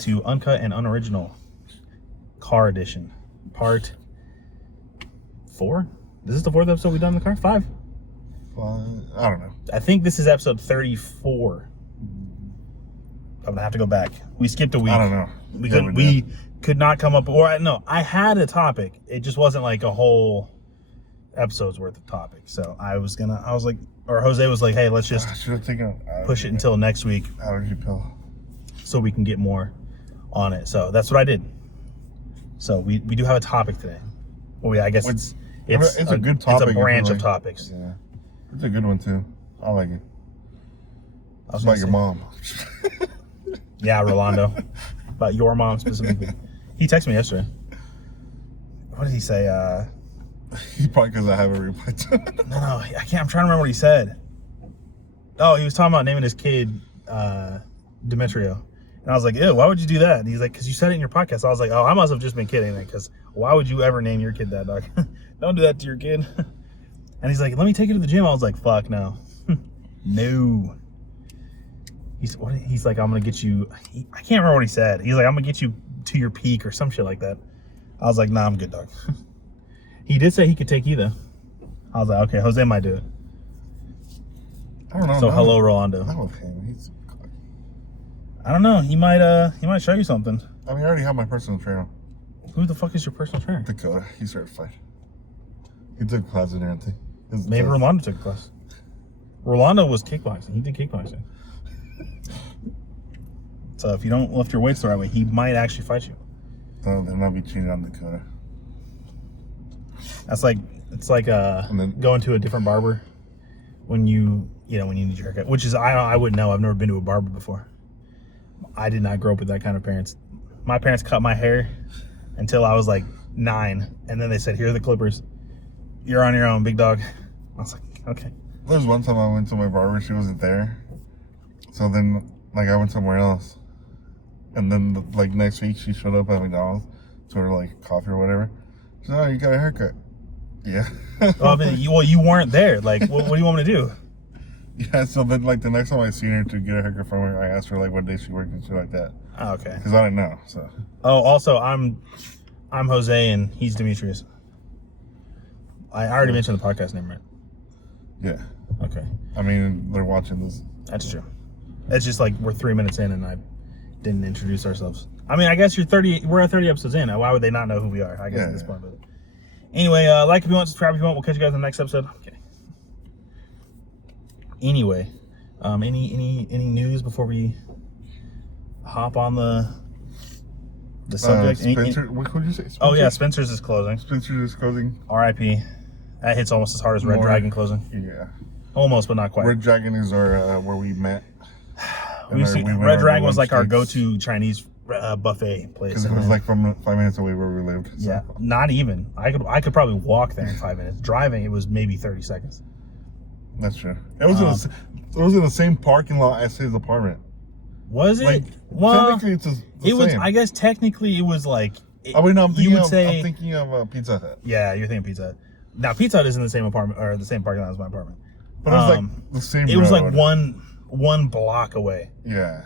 to Uncut and Unoriginal Car Edition, Part 4. Is this the 4th episode we've done in the car? 5? I don't know. I think this is episode 34. I'm gonna have to go back. We skipped a week. I don't know. We could not come up. Or no, I had a topic. It just wasn't like a whole episode's worth of topic. So Jose was like, hey, let's just push it until next week. Allergy pill. So we can get more on it. So that's what I did. So we do have a topic today. Well, yeah, I guess it's a good topic. It's a branch of topics. Yeah, it's a good one too. I like it. It's like your mom. Yeah, Rolando. About your mom specifically. He texted me yesterday. What did he say? He probably because I haven't replied to it. No, I can't. I'm trying to remember what he said. Oh, he was talking about naming his kid Demetrio. And I was like, ew, why would you do that? And he's like, because you said it in your podcast. I was like, oh, I must have just been kidding then, because why would you ever name your kid that, dog? Don't do that to your kid. And he's like, let me take you to the gym. I was like, fuck, no. No. He's like, I'm going to get you. I can't remember what he said. He's like, I'm going to get you to your peak or some shit like that. I was like, nah, I'm good, dog. He did say he could take you, though. I was like, okay, Jose might do it. I don't know. So, hello, Rolando. Not with him. I don't know. He might show you something. I mean, I already have my personal trainer. Who the fuck is your personal trainer? Dakota. He's certified. He took class and everything. Maybe Rolando took a class. Rolando was kickboxing. He did kickboxing. So if you don't lift your weights the right way, he might actually fight you. No, then I'll be cheating on Dakota. It's like going to a different barber when you need your haircut. Which is I wouldn't know. I've never been to a barber before. I did not grow up with that kind of parents. My parents cut my hair until I was like 9, and then they said, "Here are the clippers. You're on your own, big dog." I was like, "Okay." There's one time I went to my barber, she wasn't there, so then I went somewhere else, and then next week she showed up at McDonald's to order coffee or whatever. She said, "Oh, you got a haircut?" Yeah. Well, you weren't there. What do you want me to do? Yeah, so then the next time I seen her to get a haircut from her, I asked her what day she worked and shit like that. Oh, okay. Because I didn't know. So. Oh, also I'm Jose and he's Demetrius. I already mentioned the podcast name, right? Yeah. Okay. I mean, they're watching this. That's true. It's just we're 3 minutes in and I didn't introduce ourselves. I mean, I guess we're at 30 episodes in. Why would they not know who we are? I guess at this point. But anyway, like if you want, subscribe if you want. We'll catch you guys in the next episode. Okay. Anyway, any news before we hop on the subject? Spencer, what would you say? Spencer? Oh yeah, Spencer's is closing. Spencer's is closing. R.I.P. That hits almost as hard as Red Dragon closing. Yeah. Almost, but not quite. Red Dragon is our where we met. Red Dragon was our go-to Chinese buffet place. Because it was from 5 minutes away where we lived. So. Yeah, not even. I could probably walk there in 5 minutes. Driving, it was maybe 30 seconds. That's true. It was in the same parking lot as his apartment. Was it? Well, technically, it's the same. I guess technically it was I'm thinking of Pizza Hut. Yeah, you're thinking Pizza Hut. Now Pizza Hut is in the same apartment or the same parking lot as my apartment. But it was the same. It was one block away. Yeah.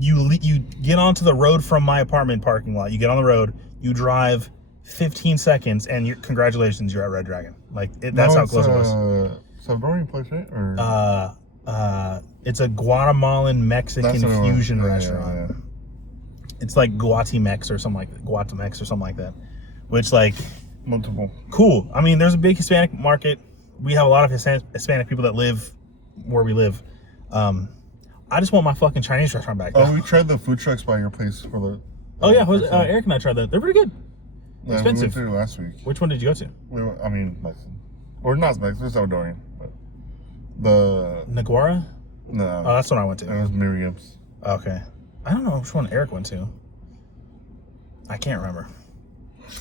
You get onto the road from my apartment parking lot. You get on the road. You drive 15 seconds, and congratulations, you're at Red Dragon. That's how close it was. Salvadorian place, right? Or it's a Guatemalan Mexican fusion restaurant. Yeah. It's like Guatemex or something like that. Which multiple. Cool. I mean, there's a big Hispanic market. We have a lot of Hispanic people that live where we live. I just want my fucking Chinese restaurant back. Oh, we tried the food trucks by your place for the. Oh yeah, Eric and I tried that. They're pretty good. Yeah, Expensive. We went through last week. Which one did you go to? Mexican. Or not Mexican, it's Salvadorian. But the Naguara? No. Oh, that's the one I went to. It was Miriam's. Okay. I don't know which one Eric went to. I can't remember.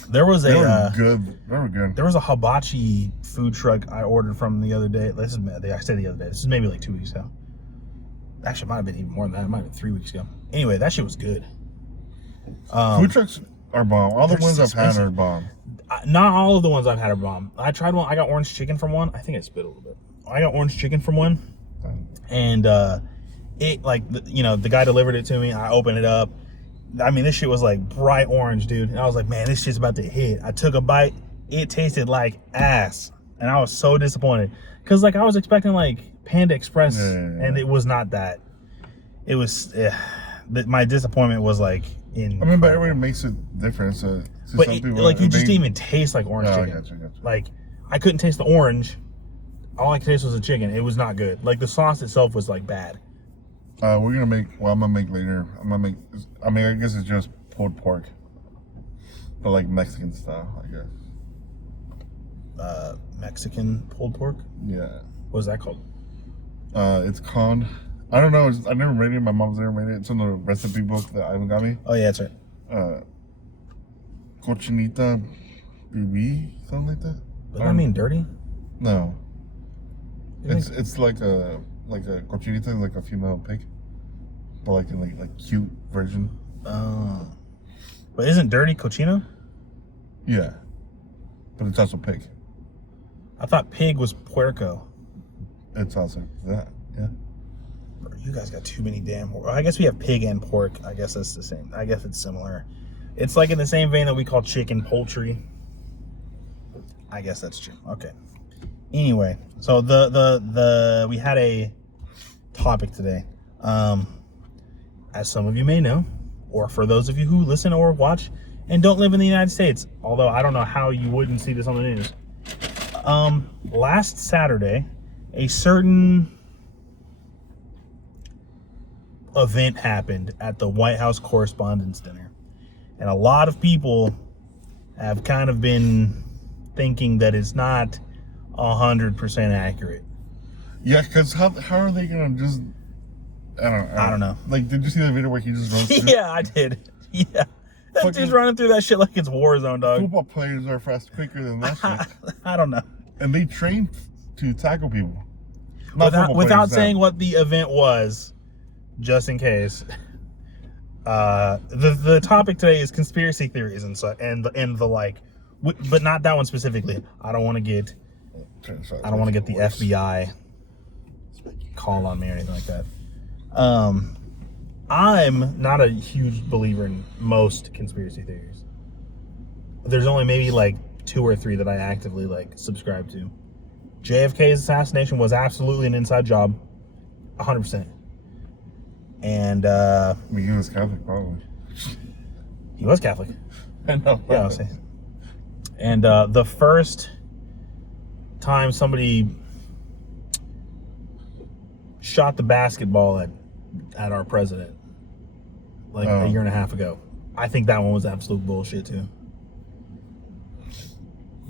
There was They were good. There was a hibachi food truck I ordered from the other day. I say the other day. This is maybe 2 weeks ago. Actually, it might have been even more than that. It might have been 3 weeks ago. Anyway, that shit was good. Food trucks are bomb. All the ones I've had are bomb. Not all of the ones I've had are bomb. I tried one. I got orange chicken from one. I think I spit a little bit. I got orange chicken from one, and it the guy delivered it to me. I opened it up. I mean, this shit was like bright orange, dude. And I was like, man, this shit's about to hit. I took a bite. It tasted like ass. And I was so disappointed. Because, like, I was expecting, like, Panda Express, and it was not that. It was, my disappointment was, like, in. I mean, but everybody makes it different. So, but, it just didn't even taste like orange chicken. Gotcha. Like, I couldn't taste the orange. All I could taste was the chicken. It was not good. Like, the sauce itself was, like, bad. We're going to make, I'm going to make later. I guess it's just pulled pork. But, like, Mexican style, I guess. Mexican pulled pork? Yeah. What is that called? It's called, I don't know. I never made it. My mom's never made it. It's in the recipe book that Ivan got me. Oh, yeah, that's right. Cochinita BB, something like that. Does that mean dirty? No. It's like a cochinita is like a female pig, but like in like cute version. But isn't dirty cochino? Yeah, but it's also pig. I thought pig was puerco. It's also that. Yeah. You guys got too many damn. I guess we have pig and pork. I guess that's the same. I guess it's similar. It's like in the same vein that we call chicken poultry. I guess that's true. Okay. Anyway, so we had a topic today. As some of you may know, or for those of you who listen or watch and don't live in the United States, although I don't know how you wouldn't see this on the news. Last Saturday, a certain event happened at the White House Correspondents' Dinner. And a lot of people have kind of been thinking that it's not 100% accurate. Yeah, because how are they gonna just? I don't know. Like, did you see that video where he just runs through? Yeah, I did. Yeah, that dude's running through that shit like it's Warzone, dog. Football players are quicker than that shit. I don't know. And they train to tackle people. Without saying what the event was, just in case. The topic today is conspiracy theories and the like, but not that one specifically. I don't want to get the FBI call on me or anything like that. I'm not a huge believer in most conspiracy theories. There's only maybe like 2 or 3 that I actively like subscribe to. JFK's assassination was absolutely an inside job, 100%. And I mean, he was Catholic, probably. He was Catholic. I know. Yeah, I'll say. And the first time somebody shot the basketball at our president, like a year and a half ago, I think that one was absolute bullshit too.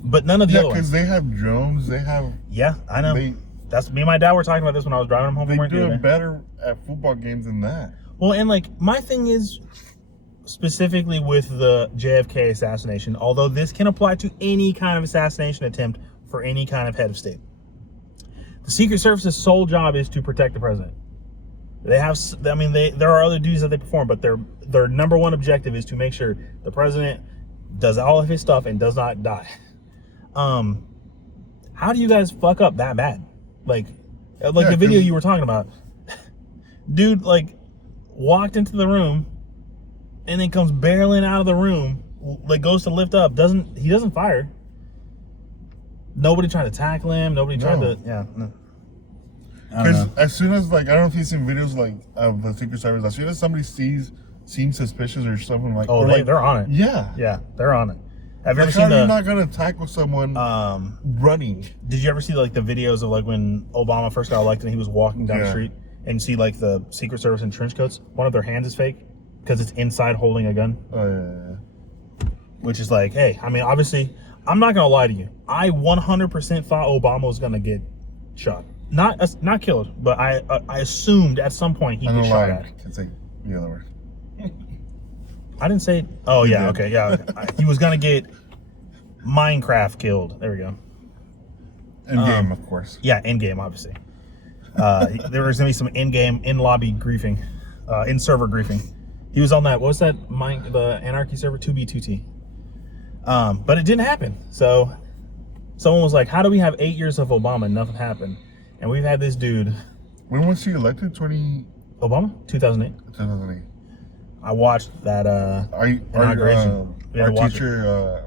But none of the other ones. Because they have drones. They have. Yeah, I know. That's me and my dad were talking about this when I was driving him home from work. They do better at football games than that. Well, and like my thing is specifically with the JFK assassination, although this can apply to any kind of assassination attempt for any kind of head of state. The Secret Service's sole job is to protect the president. They have, I mean, there are other duties that they perform, but their number one objective is to make sure the president does all of his stuff and does not die. How do you guys fuck up that bad? Like the video you were talking about, dude, like walked into the room and then comes barreling out of the room, like goes to lift up, he doesn't fire. Nobody tried to tackle him. Nobody tried to, no. Because as soon as, like, I don't know if you've seen videos like of the Secret Service, as soon as somebody seems suspicious or something like, they're on it. Yeah, they're on it. Have you ever seen seen you're not gonna tackle someone running? Did you ever see like the videos of like when Obama first got elected and he was walking down the street and see like the Secret Service in trench coats? One of their hands is fake because it's inside holding a gun. Oh yeah. Which is like, hey, I mean, obviously, I'm not gonna lie to you. I 100% thought Obama was gonna get shot, not killed, but I assumed at some point he'd get shot at. Can say the other word. I didn't say. Oh yeah, okay, yeah. He was gonna get Minecraft killed. There we go. In game, of course. Yeah, in game, obviously. There was gonna be some in-game, in-lobby griefing, in-server griefing. He was on that. What was that? The Anarchy server, 2B2T. But it didn't happen. So someone was like, "How do we have 8 years of Obama and nothing happened?" And we've had this dude. When was he elected? Obama, 2008. 2008. I watched that inauguration. We had to Our watch teacher,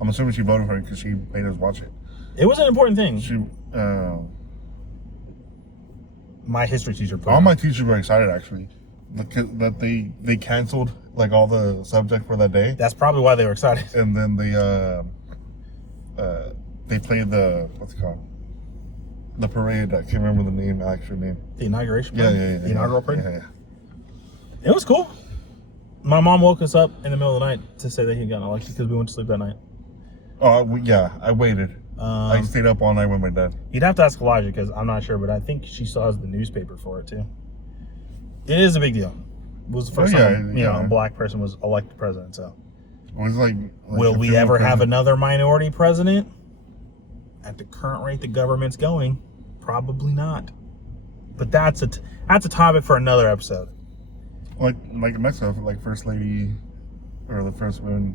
I'm assuming she voted for it because she made us watch it. it. It was an important thing. She, My history teacher put all it my on. teachers were excited actually, that they canceled like all the subject for that day, That's probably why they were excited. and then they played the what's it called, the parade. I can't remember the actual name. The inauguration Yeah, parade? yeah, yeah. The inaugural parade? Yeah. It was cool. My mom woke us up in the middle of the night to say that he got elected because we went to sleep that night. Oh, yeah. I waited. I stayed up all night with my dad. You'd have to ask Elijah because I'm not sure, but I think she still has the newspaper for it too. It is a big deal. It was the first time a black person was elected president. So, It was like will we ever have another minority president? At the current rate the government's going, probably not. But that's a topic for another episode. like in Mexico, like first lady or the first woman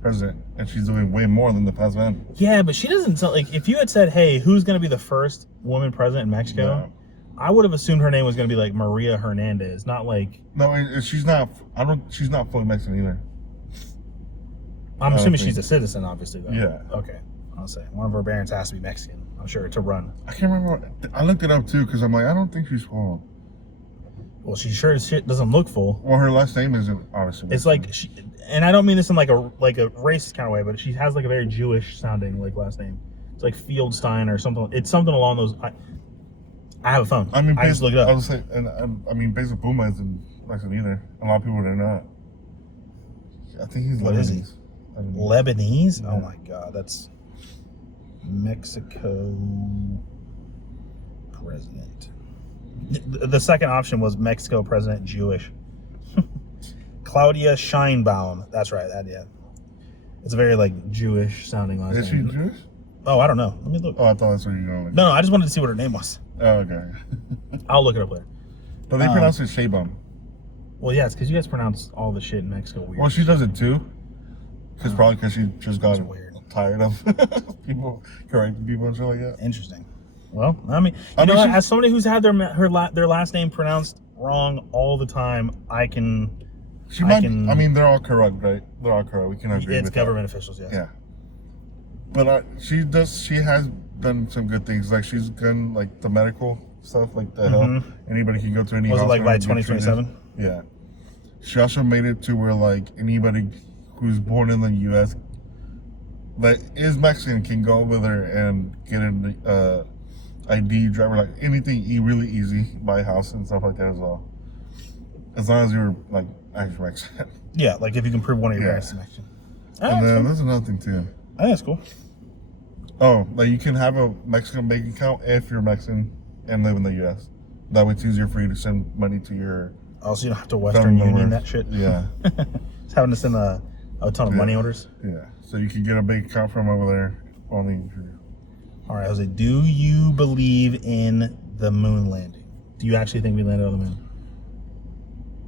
president, and she's doing way more than the past man. Yeah, but she doesn't sound like, if you had said, hey, who's going to be the first woman president in Mexico? I would have assumed her name was going to be like Maria Hernandez, not like... No, she's not. She's not fully Mexican either. I'm assuming she's a citizen, obviously, though. Yeah. Okay. I'll say one of her parents has to be Mexican, I'm sure, to run. I can't remember. I looked it up too because I'm like, I don't think she's full. Well, she sure as shit doesn't look full. Well, her last name isn't obviously Mexican. It's like and I don't mean this in like a racist kind of way, but she has like a very Jewish sounding like last name. It's like Fieldstein or something. It's something along those. I have a phone. I mean, I just looked it up. I was saying, and I mean, Basil Puma isn't Mexican either. A lot of people are not. I think he's What Lebanese. is he? Lebanese? Yeah. Oh my god, that's Mexico president. The second option was Mexico president Jewish. Claudia Scheinbaum. That's right. Yeah. It's a very like Jewish sounding last Is she name. Jewish? Oh, I don't know. Let me look. Oh, I thought that's what you were going. No, I just wanted to see what her name was. Oh, okay. I'll look it up later. But they pronounce it Shaybum. Well, yeah, it's because you guys pronounce all the shit in Mexico weird. Well, she does it too. Probably because she just got weird. tired of people correcting people and shit like that. Interesting. Well, I mean, as somebody who's had their last name pronounced wrong all the time, I mean, they're all correct, right? They're all correct. We can agree with it's government officials, yes. Yeah. But she has done some good things. Like she's done like the medical stuff, like the health. Anybody can go to any hospital. Was it like by 2027? Yeah. She also made it to where like anybody who's born in the U.S. that is Mexican can go with her and get an ID, driver, like anything really easy, buy a house and stuff like that as well. As long as you're like actually Mexican. Yeah, like if you can prove one of your parents is Mexican. And then there's another thing too. I think that's cool. Oh, like you can have a Mexican bank account if you're Mexican and live in the U.S. That way it's easier for you to send money to your... Oh, so you don't have to Western Union that shit? Yeah. Just having to send a ton of money orders? Yeah. So you can get a bank account from over there only if you're... All right, Jose, do you believe in the moon landing? Do you actually think we landed on the moon?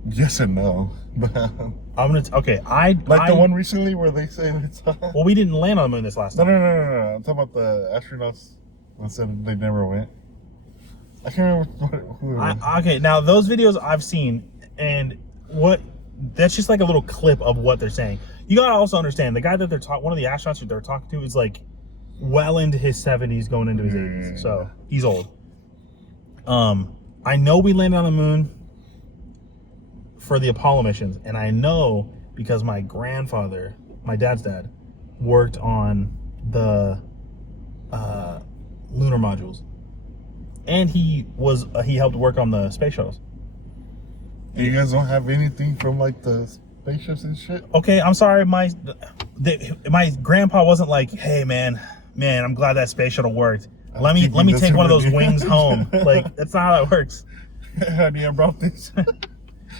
Yes and no. The one recently where they say it's... Well, we didn't land on the moon this last time. No. I'm talking about the astronauts that said they never went. I can't remember who it was. Okay, now those videos I've seen, and that's just like a little clip of what they're saying. You gotta also understand, the guy that one of the astronauts that they're talking to is like well into his 70s, going into his 80s. So he's old. I know we landed on the moon for the Apollo missions, and I know because my grandfather, my dad's dad, worked on the lunar modules, and he helped work on the space shuttles. You guys don't have anything from like the spaceships and shit? Okay, I'm sorry. My grandpa wasn't like, hey man, I'm glad that space shuttle worked. Let me take one of those wings home. Like, that's not how that works. Honey, I brought this.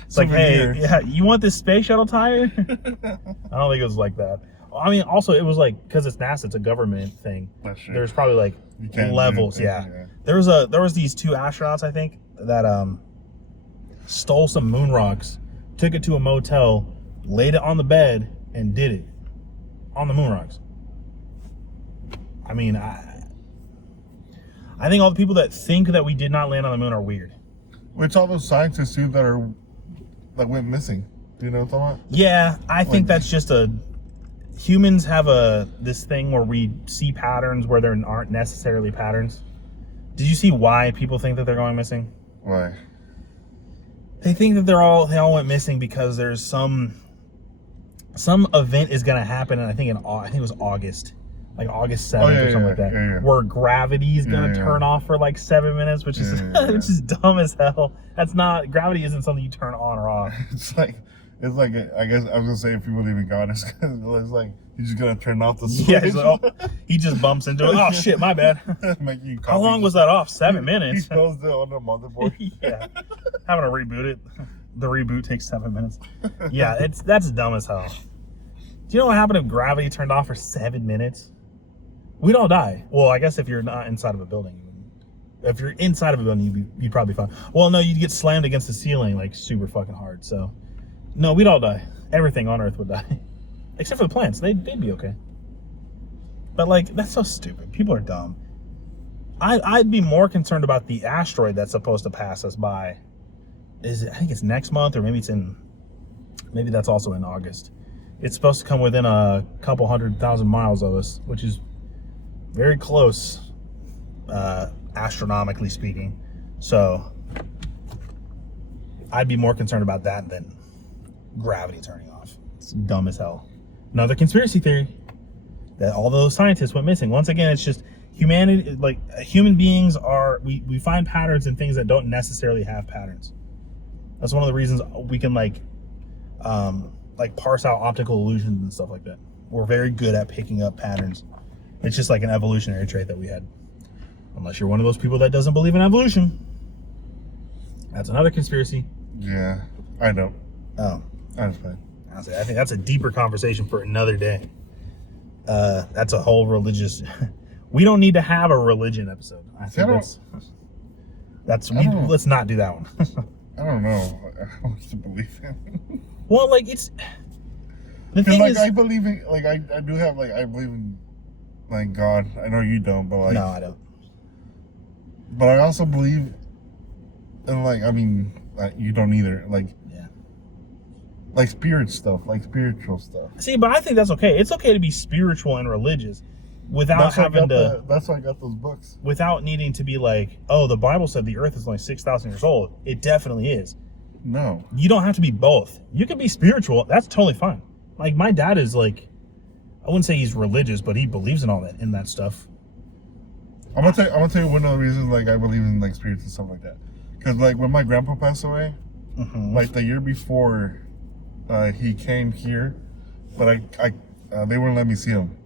It's like, hey, yeah, you want this space shuttle tire? I don't think it was like that. I mean, also it was like, because it's NASA, it's a government thing. There's probably like levels. Yeah. There was these two astronauts, I think, that stole some moon rocks, took it to a motel, laid it on the bed, and did it on the moon rocks. I mean, I think all the people that think that we did not land on the moon are weird. Which all those scientists too that that went missing. Do you know what I'm talking about? Yeah, I think that's just humans have this thing where we see patterns where there aren't necessarily patterns. Did you see why people think that they're going missing? Why? They think that they all went missing because there's some event is gonna happen, and I think it was August, like August 7th or something like that, where gravity is gonna turn off for like 7 minutes, which is which is dumb as hell. That's not, gravity isn't something you turn on or off. It's like I guess I was gonna say if you believe in God, it's like he's just gonna turn off the switch. Yeah, he's like, he just bumps into it. Oh shit, my bad. How long was that off? 7 minutes. He goes on the motherboard. Yeah, having to reboot it. The reboot takes 7 minutes. Yeah, that's dumb as hell. Do you know what happened if gravity turned off for 7 minutes? We'd all die. Well, I guess if you're not inside of a building. If you're inside of a building, you'd probably be fine. Well, no, you'd get slammed against the ceiling like super fucking hard. So, no, we'd all die. Everything on Earth would die. Except for the plants. They'd be okay. But, like, that's so stupid. People are dumb. I'd be more concerned about the asteroid that's supposed to pass us by. I think it's next month, or maybe that's also in August. It's supposed to come within a couple 100,000 miles of us, which is very close, astronomically speaking. So I'd be more concerned about that than gravity turning off. It's dumb as hell. Another conspiracy theory that all those scientists went missing. Once again, it's just humanity, like human beings we find patterns in things that don't necessarily have patterns. That's one of the reasons we can like parse out optical illusions and stuff like that. We're very good at picking up patterns. It's just like an evolutionary trait that we had. Unless you're one of those people that doesn't believe in evolution. That's another conspiracy. Yeah, I don't. Oh. That's fine. I think that's a deeper conversation for another day. That's a whole religious... We don't need to have a religion episode. I think let's not do that one. I don't know what to believe in. Well, like, it's... The thing like, is... I believe in... Like, I do have, like... I believe in, like, God. I know you don't, but, like... No, I don't. But I also believe in, like... I mean, you don't either. Like... Yeah. Like, spirit stuff. Like, spiritual stuff. See, but I think that's okay. It's okay to be spiritual and religious without having to... That's why I got those books. Without needing to be like, oh, the Bible said the earth is only 6,000 years old. It definitely is. No. You don't have to be both. You can be spiritual. That's totally fine. Like, my dad is like, I wouldn't say he's religious, but he believes in all that, in that stuff. I'm gonna tell you one of the reasons, like, I believe in, like, spirits and stuff like that. Because, like, when my grandpa passed away, like, the year before he came here, but they wouldn't let me see him.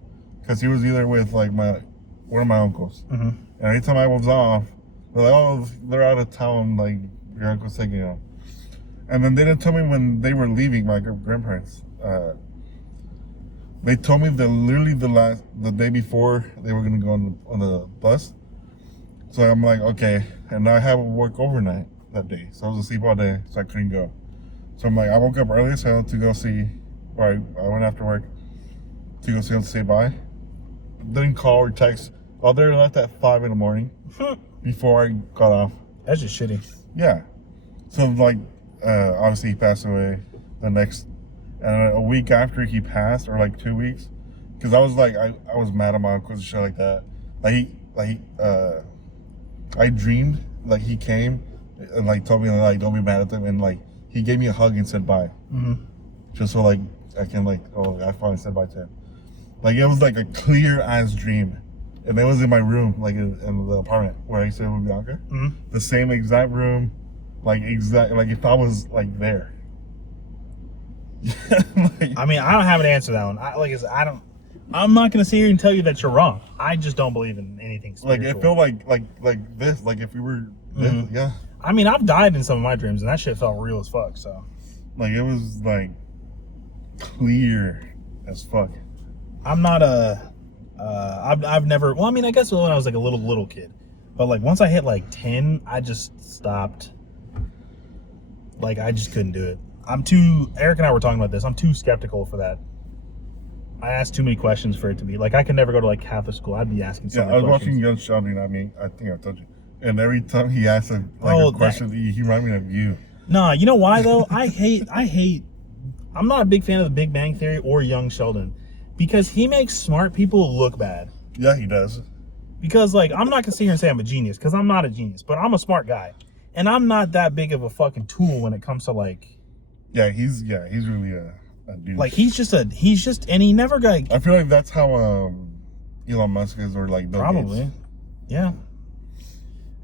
Because he was either with, like, one of my uncles. And every time I was off, they're like, oh, they're out of town, like, your uncle's taking you. And then they didn't tell me when they were leaving, my grandparents. They told me that literally the day before they were gonna go on the bus. So I'm like, okay. And I had to work overnight that day, so I was asleep all day, so I couldn't go. So I'm like, I woke up early as hell to go see, or I went after work to go see them to say bye. Didn't call or text. Oh, they left at 5 in the morning before I got off. That's just shitty. Yeah. So like, obviously he passed away the next, and a week after he passed, or like 2 weeks, because I was like, I was mad at my uncle and shit like that. I dreamed like he came and like told me like don't be mad at them, and like he gave me a hug and said bye. Just so like I can like, oh, I finally said bye to him. Like it was like a clear ass dream, and it was in my room, like in the apartment where I used to live with Bianca. The same exact room, like if I was like there. Like, I mean, I don't have an answer to that one. I'm not gonna sit here and tell you that you're wrong. I just don't believe in anything spiritual. Like it felt like this, like if we were this, yeah. I mean, I've died in some of my dreams, and that shit felt real as fuck. So, like it was like clear as fuck. I'm not I've never. Well, I mean, I guess when I was like a little kid, but like once I hit like 10, I just stopped. Like I just couldn't do it. Eric and I were talking about this. I'm too skeptical for that. I asked too many questions for it to be like I could never go to like Catholic school. I'd be asking so many questions. I was watching Young Sheldon. I mean, I think I told you. And every time he asked a question, he reminded me of you. Nah, you know why though? I hate. I'm not a big fan of the Big Bang Theory or Young Sheldon because he makes smart people look bad. Yeah, he does. Because like I'm not gonna sit here and say I'm a genius because I'm not a genius, but I'm a smart guy, and I'm not that big of a fucking tool when it comes to like. Yeah, he's really a dude. Like he's just and he never got. I feel like that's how Elon Musk is, or like Bill Probably, Gates. yeah.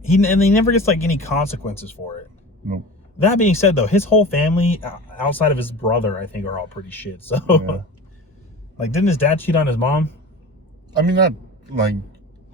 He never gets like any consequences for it. Nope. That being said, though, his whole family, outside of his brother, I think, are all pretty shit. So, Yeah. like, didn't his dad cheat on his mom? I mean, not like.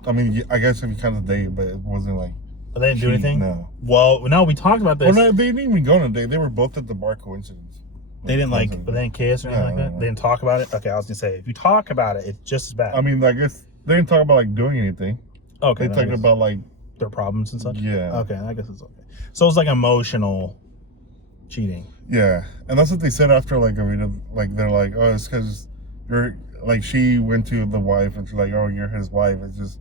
I mean, I guess if you kind of date, but it wasn't like. But they didn't do anything. No. Well, no, we talked about this. Well, no, they didn't even go on a date. They were both at the bar. Coincidence. They didn't like, but they didn't kiss or anything like that. No. They didn't talk about it. Okay, I was gonna say, if you talk about it, it's just as bad. I mean, I guess they didn't talk about like doing anything. Okay, They talked about like their problems and such. Yeah. Okay, I guess it's okay. So it's like emotional cheating. Yeah, and that's what they said after like a video. Like they're like, oh, it's because you're like she went to the wife and she's like, oh, you're his wife. It's just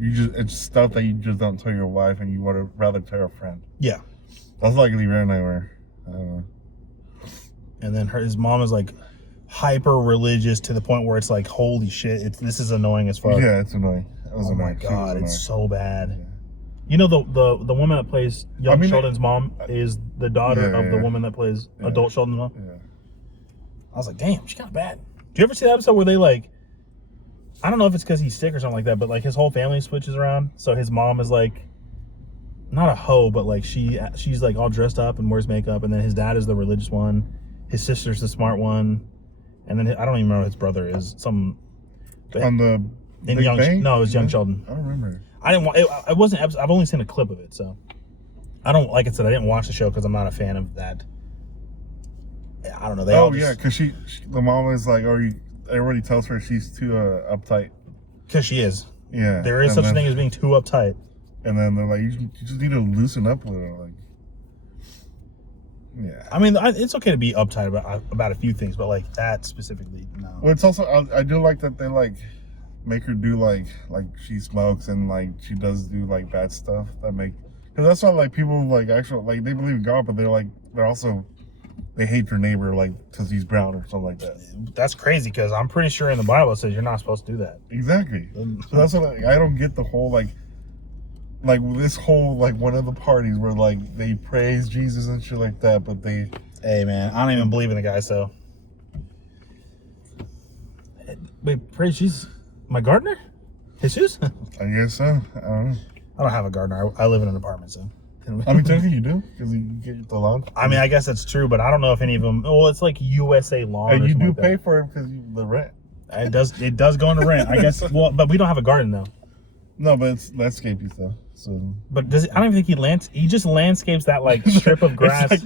it's stuff that you just don't tell your wife and you would rather tell a friend. Yeah. That's like the Aaron and I were. I don't know. And then his mom is like hyper religious to the point where it's like, holy shit, this is annoying as fuck. Yeah, it's annoying. Oh my god, it's so bad. Yeah. You know the woman that plays young Sheldon's mom is the daughter of the woman that plays adult Sheldon's mom. Yeah. I was like, damn, she got bad. Do you ever see that episode where they like, I don't know if it's because he's sick or something like that, but like his whole family switches around. So his mom is like, not a hoe, but like she's like all dressed up and wears makeup, and then his dad is the religious one, his sister's the smart one, and then I don't even remember what his brother is. Some on the in Young Bang? No, it was Young Sheldon. I don't remember. I didn't want it wasn't. I've only seen a clip of it, so I don't like I said. I didn't watch the show because I'm not a fan of that. I don't know. Because the mom is like, everybody tells her she's too uptight. Because she is. Yeah. There is such a thing as being too uptight. And then they're like, you just need to loosen up a little. Like, yeah. I mean, it's okay to be uptight about a few things, but like that specifically, no. Well, it's also I do like that they like make her do like she smokes and like she does do like bad stuff that make, because that's why like people like actually like they believe in God, but they're also they hate their neighbor like because he's brown or something like that. That's crazy because I'm pretty sure in the Bible it says you're not supposed to do that. Exactly. So that's what I don't get the whole like this whole like one of the parties where like they praise Jesus and shit like that, but they. Hey man, I don't even believe in the guy, so. Wait, praise Jesus. My gardener? Jesus? I guess so. I don't know. I don't have a gardener. I live in an apartment, so. I mean, technically you do, because you get the lawn. I mean, I guess that's true, but I don't know if any of them. Well, it's like USA lawn. And or you do like pay that. for it because the rent. It does go into rent, I guess. Well, but we don't have a garden though. No, but it's landscaping stuff. So. But I don't even think he just landscapes that like strip of grass.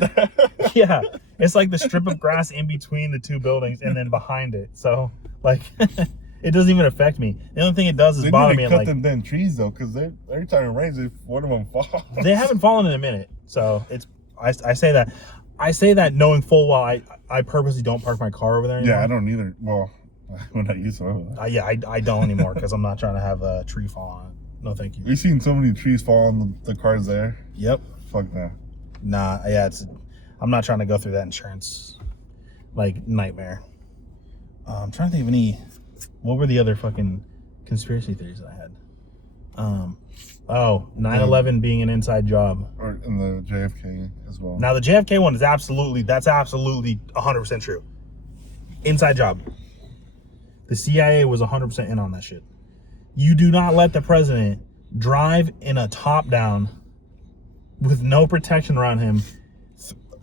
Yeah, it's like the strip of grass in between the two buildings and then behind it. So like. It doesn't even affect me. The only thing it does is bother me. They cut them damn trees though, because every time it rains, one of them falls. They haven't fallen in a minute, so it's. I say that. I say that knowing full well I purposely don't park my car over there anymore. Yeah, I don't either. Well, when I used to. Yeah, I don't anymore because I'm not trying to have a tree fall on it. No, thank you. We've seen so many trees fall on the cars there. Yep. Fuck that. Nah, yeah, I'm not trying to go through that insurance, like nightmare. I'm trying to think of any. What were the other fucking conspiracy theories that I had? 9/11 being an inside job. Or in the JFK as well. Now the JFK one is absolutely 100% true. Inside job. The CIA was 100% in on that shit. You do not let the president drive in a top down with no protection around him,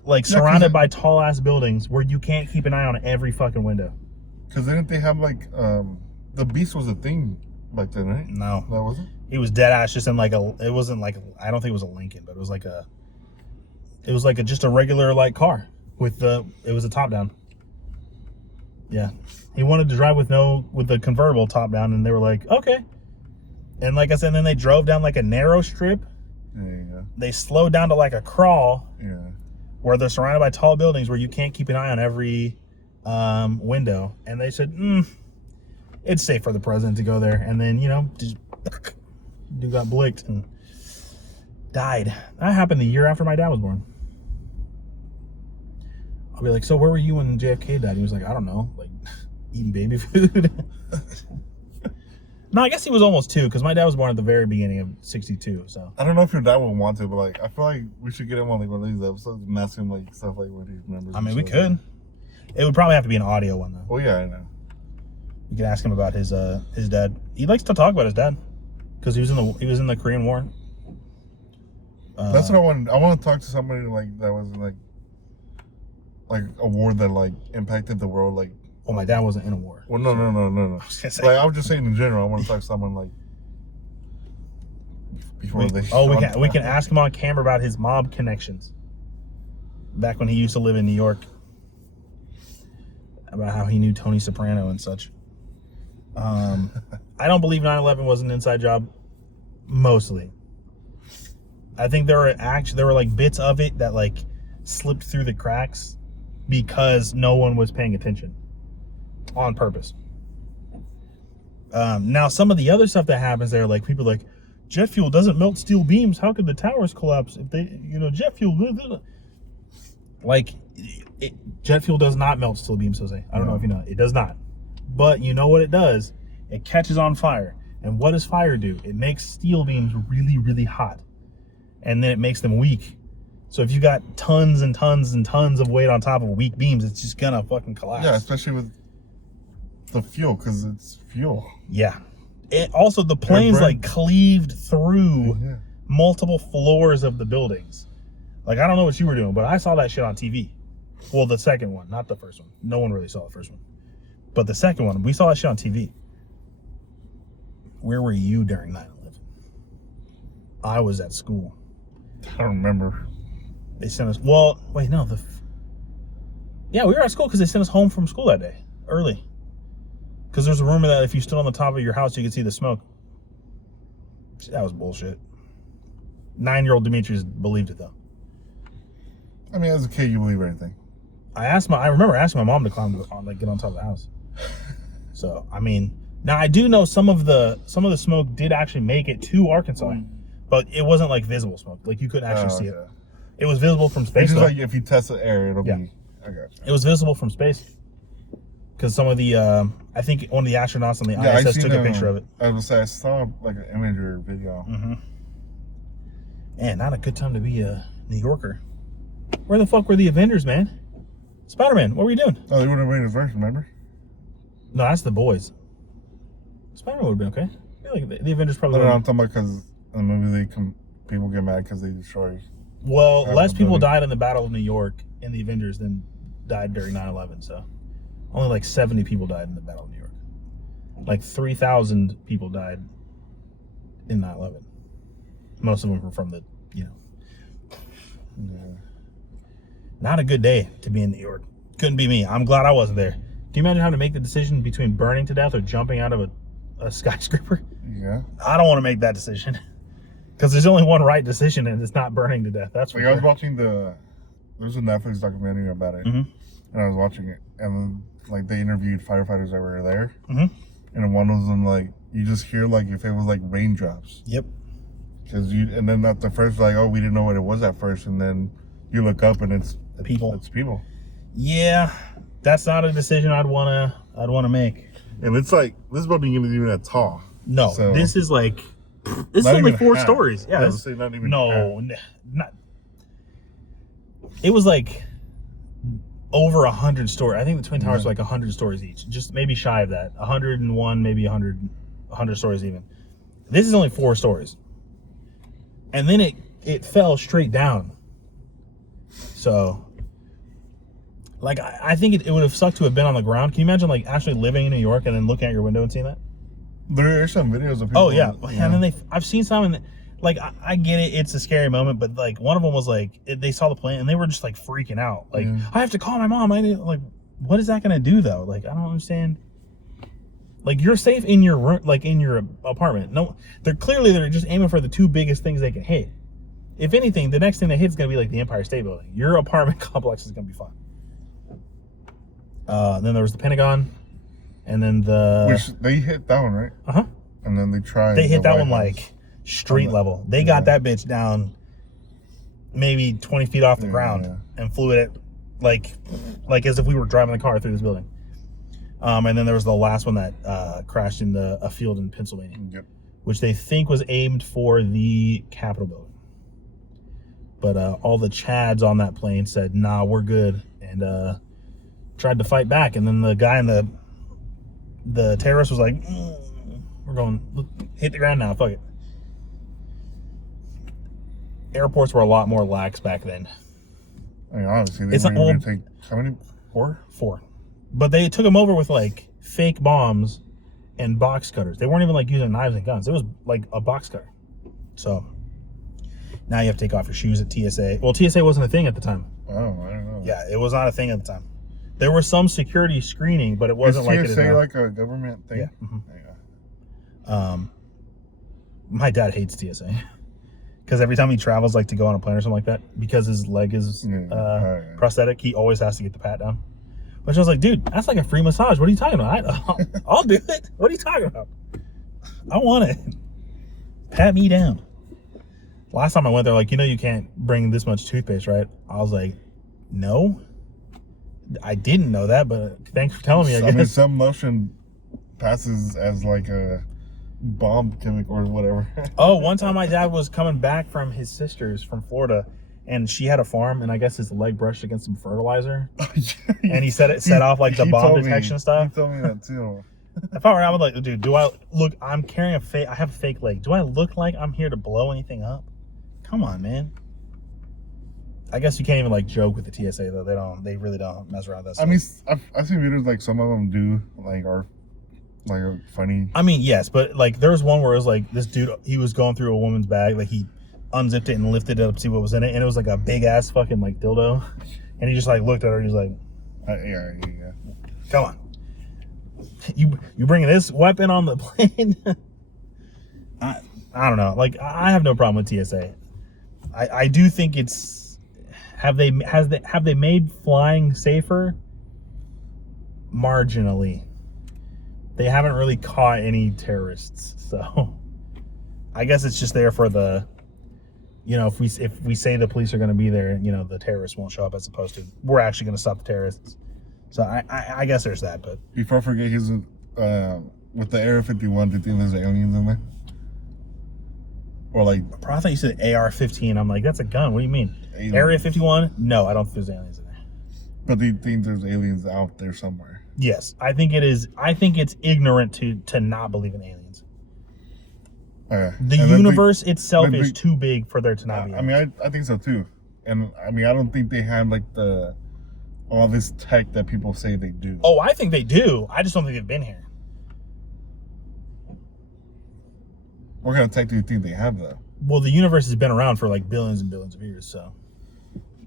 like surrounded by tall ass buildings where you can't keep an eye on every fucking window. Because didn't they have like the Beast was a thing back then, right? No, that wasn't. He was dead ass just in like it wasn't like, I don't think it was a Lincoln, but it was like just a regular like car with it was a top down. Yeah, he wanted to drive with the convertible top down, and they were like, okay. And like I said, then they drove down like a narrow strip. Yeah. They slowed down to like a crawl. Yeah. Where they're surrounded by tall buildings where you can't keep an eye on every window, and they said it's safe for the president to go there, and then just dude got blicked and died. That happened the year after my dad was born. I'll be like, so where were you when JFK died? He was like, I don't know, like eating baby food. No, I guess he was almost 2 because my dad was born at the very beginning of '62. So I don't know if your dad would want to, but like I feel like we should get him on like one of these episodes and ask him like stuff like what he remembers. I mean, we could. It would probably have to be an audio one though. Oh yeah, I know. You could ask him about his dad. He likes to talk about his dad because he was in the Korean War. That's what I want. I want to talk to somebody like that was like a war that like impacted the world. Like, well, my dad wasn't in a war. Well, no. I was gonna say. Like I was just saying in general. I want to talk to someone like before they. We can ask him on camera about his mob connections. Back when he used to live in New York, about how he knew Tony Soprano and such. I don't believe 9/11 was an inside job. Mostly, I think there were like bits of it that like slipped through the cracks because no one was paying attention on purpose. Now some of the other stuff that happens there, like people are like, jet fuel doesn't melt steel beams. How could the towers collapse if they, jet fuel? Like, jet fuel does not melt steel beams, Jose. I don't know if you know. It does not. But you know what it does? It catches on fire. And what does fire do? It makes steel beams really, really hot. And then it makes them weak. So if you got tons and tons and tons of weight on top of weak beams, it's just gonna fucking collapse. Yeah, especially with the fuel, because it's fuel. Yeah. Also, the planes like cleaved through multiple floors of the buildings. Like, I don't know what you were doing, but I saw that shit on TV. Well, the second one, not the first one. No one really saw the first one. But the second one, we saw that shit on TV. Where were you during 9/11? I was at school. I don't remember. They sent us, well, wait, no. Yeah, we were at school because they sent us home from school that day, early. Because there's a rumor that if you stood on the top of your house, you could see the smoke. That was bullshit. 9-year-old Demetrius believed it, though. I mean, as a kid, you believe anything. I remember asking my mom to climb on, like, get on top of the house. So, I mean, now I do know some of the smoke did actually make it to Arkansas, but it wasn't like visible smoke. Like you couldn't actually see it. It was visible from space. It's just like if you test the air, it'll be. I got you. It was visible from space because some of the I think one of the astronauts on the ISS took a picture of it. I was say I saw like an image or video. Mm-hmm. Man, not a good time to be a New Yorker. Where the fuck were the Avengers, man? Spider-Man, what were you doing? Oh, they would have made it first, remember? No, that's the boys. Spider-Man would have been okay. I feel like the Avengers probably. No, I'm talking about because in the movie people get mad because they destroy. Well, less people died in the Battle of New York in the Avengers than died during 9/11. So only like 70 people died in the Battle of New York. Like 3,000 people died in 9/11. Most of them were from the, Not a good day to be in New York. Couldn't be me. I'm glad I wasn't there. Can you imagine having to make the decision between burning to death or jumping out of a skyscraper? Yeah. I don't want to make that decision. Because there's only one right decision, and it's not burning to death. That's like I was watching there's a Netflix documentary about it, and I was watching it, and like they interviewed firefighters that were there, and one of them like you just hear like if it was like raindrops. Yep. And then at the first like we didn't know what it was at first, and then you look up and it's people. It's people. Yeah, that's not a decision I'd wanna make. And it's like this building isn't even that tall. No, so. This is like. This is only 4 stories. Yeah, not even not. It was like over 100 stories. I think the Twin Towers were like 100 stories each, just maybe shy of that. 101, maybe 100 stories even. This is only 4 stories, and then it fell straight down. So, like, I think it would have sucked to have been on the ground. Can you imagine like actually living in New York and then looking out your window and seeing that? There are some videos of people. Oh yeah, and then I've seen some, and like I get it, it's a scary moment, but like one of them was like they saw the plane and they were just like freaking out, like I have to call my mom. I need like, what is that gonna do though? Like I don't understand. Like you're safe in your room, like in your apartment. No, they're just aiming for the 2 biggest things they can hit. If anything, the next thing they hit is gonna be like the Empire State Building. Your apartment complex is gonna be fine. Then there was the Pentagon. And then which they hit that one, right? And then they hit that one like street level. They got that bitch down maybe 20 feet off the ground and flew it at like as if we were driving the car through this building. And then there was the last one that crashed in a field in Pennsylvania, Yep. which they think was aimed for the Capitol building. But all the Chads on that plane said, "Nah, we're good," and tried to fight back. And then the guy in the terrorist was like, "We're going hit the ground now. Fuck it." Airports were a lot more lax back then. I mean, obviously, they It's weren't not- going to take how many? 4? 4, but they took them over with like fake bombs and box cutters. They weren't even like using knives and guns. It was like a box cutter. So now you have to take off your shoes at TSA. Well, TSA wasn't a thing at the time. Oh, I don't know. Yeah, it was not a thing at the time. There was some security screening, but it wasn't like it is TSA now. like a government thing? Yeah. Mhm. Yeah. My dad hates TSA because every time he travels, like to go on a plane or something like that, because his leg is Yeah. prosthetic, he always has to get the pat down. Which I was like, dude, that's like a free massage. What are you talking about? I'll do it. What are you talking about? I want it. Pat me down. Last time I went there, like, you can't bring this much toothpaste, right? I was like, no. I didn't know that, but thanks for telling me, I guess. I mean, some lotion passes as like a bomb chemical or whatever. Oh, one time my dad was coming back from his sister's from Florida, and she had a farm, and I guess his leg brushed against some fertilizer, and he said it set off like the He bomb told detection me, stuff. He told me that too. If I were, I would like, dude, do I look? I'm carrying I have a fake leg. Do I look like I'm here to blow anything up? Come on, man. I guess you can't even like joke with the TSA though. They really don't mess around with that I stuff. mean, I've seen videos like some of them do like are funny. I mean, yes, but like there was one where it was like this dude, he was going through a woman's bag, like he unzipped it and lifted it up to see what was in it, and it was like a big ass fucking like dildo, and he just like looked at her, he's like, Yeah. come on, you bringing this weapon on the plane? I don't know, like I have no problem with TSA. I do think it's have they made flying safer? Marginally. They haven't really caught any terrorists, so I guess it's just there for the, if we say the police are going to be there, the terrorists won't show up, as opposed to we're actually going to stop the terrorists. So I guess there's that. But Before I forget, he's with the Area 51. Do you think there's aliens in there? Or like, I thought you said AR-15. I'm like, that's a gun. What do you mean? aliens. Area 51? No, I don't think there's aliens in there. But do you think there's aliens out there somewhere? Yes, I think it is. I think it's ignorant to not believe in aliens. Okay. The And then universe itself then is too big for there to not be. I mean, I think so too. And I mean, I don't think they have like all this tech that people say they do. Oh, I think they do. I just don't think they've been here. What kind of tech do you think they have though? Well, the universe has been around for like billions and billions of years, so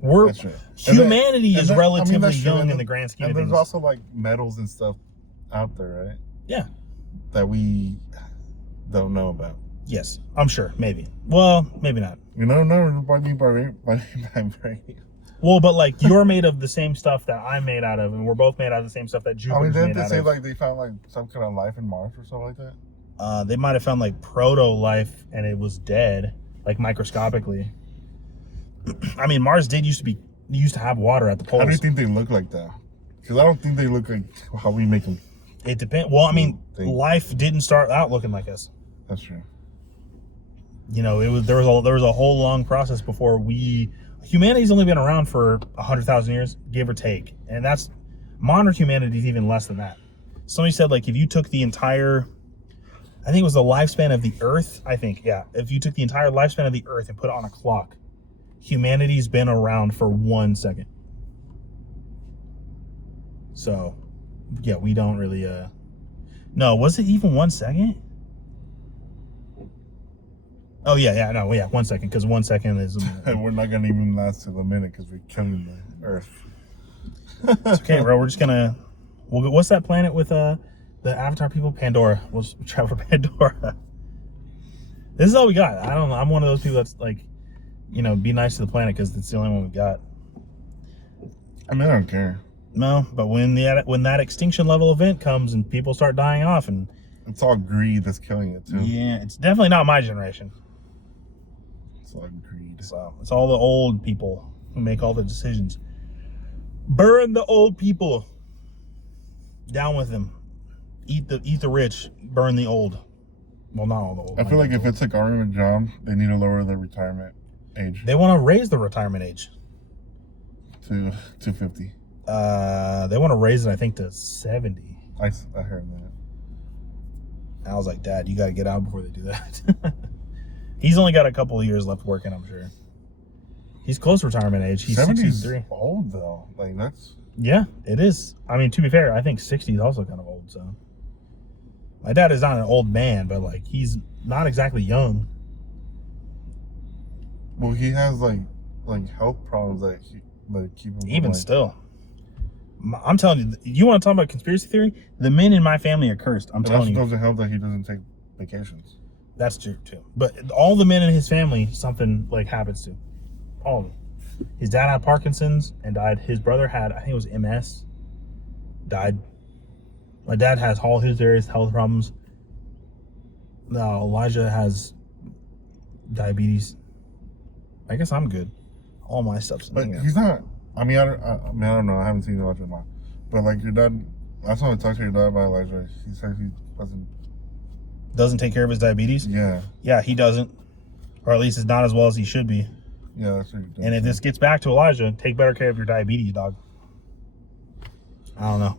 That's true. humanity is And then- relatively that's true. young And in the then- grand scheme And of there's things. also like metals and stuff out there, right? Yeah. That we don't know about. Yes, I'm sure. Maybe. Well, maybe not. You know, no, by brain. Well, but like you're made of the same stuff that I'm made out of, and we're both made out of the same stuff that I Jupiter's mean, didn't made they out say of. like they found like some kind of life in Mars or something like that? They might have found like proto life, and it was dead, like microscopically. I mean, Mars used to have water at the poles. How do you think they look like that? Because I don't think they look like how we make them. It depends. Well, I mean, Think. life didn't start out looking like us. That's true. There was a whole long process before humanity's only been around for 100,000 years, give or take, and that's modern humanity is even less than that. Somebody said like if you took the entire, I think it was the lifespan of the Earth. I think if you took the entire lifespan of the Earth and put it on a clock, humanity's been around for 1 second. So, yeah, we don't really. No, was it even 1 second? Oh yeah, 1 second, because 1 second is. And we're not gonna even last to the minute because we're killing the Earth. It's okay, bro. We're just gonna. What's that planet with the Avatar people? Pandora. We'll just travel to Pandora. This is all we got. I don't know. I'm one of those people that's like, be nice to the planet because it's the only one we got. I mean, I don't care. No, but when that extinction level event comes and people start dying off, and It's all greed that's killing it too. yeah, it's definitely not my generation. It's all greed. So it's all the old people who make all the decisions. Burn the old people. Down with them. Eat the rich. Burn the old. Well, not all the old. I feel like if it's a government job, they need to lower the retirement age. They want to raise the retirement age to 50. They want to raise it, I think, to 70. I heard that. I was like, Dad, you got to get out before they do that. He's only got a couple of years left working, I'm sure. He's close to retirement age. He's 63. Old though. Like that's. Yeah, it is. I mean, to be fair, I think 60 is also kind of old. So, my dad is not an old man, but like he's not exactly young. Well, he has like health problems that keep him. Even still, I'm telling you, you want to talk about conspiracy theory? The men in my family are cursed. I'm telling you. It doesn't help that he doesn't take vacations. That's true too. But all the men in his family, something like happens to. All of them. His dad had Parkinson's and died. His brother had, I think it was MS, died. My dad has all his various health problems. Now Elijah has diabetes. I guess I'm good. All my stuff's in But here. he's not. I mean, I don't know. I haven't seen Elijah much. But like your dad, last time I talked to your dad about Elijah, he said he doesn't take care of his diabetes. Yeah, he doesn't, or at least it's not as well as he should be. Yeah, that's what he does. And if this gets back to Elijah, take better care of your diabetes, dog. I don't know.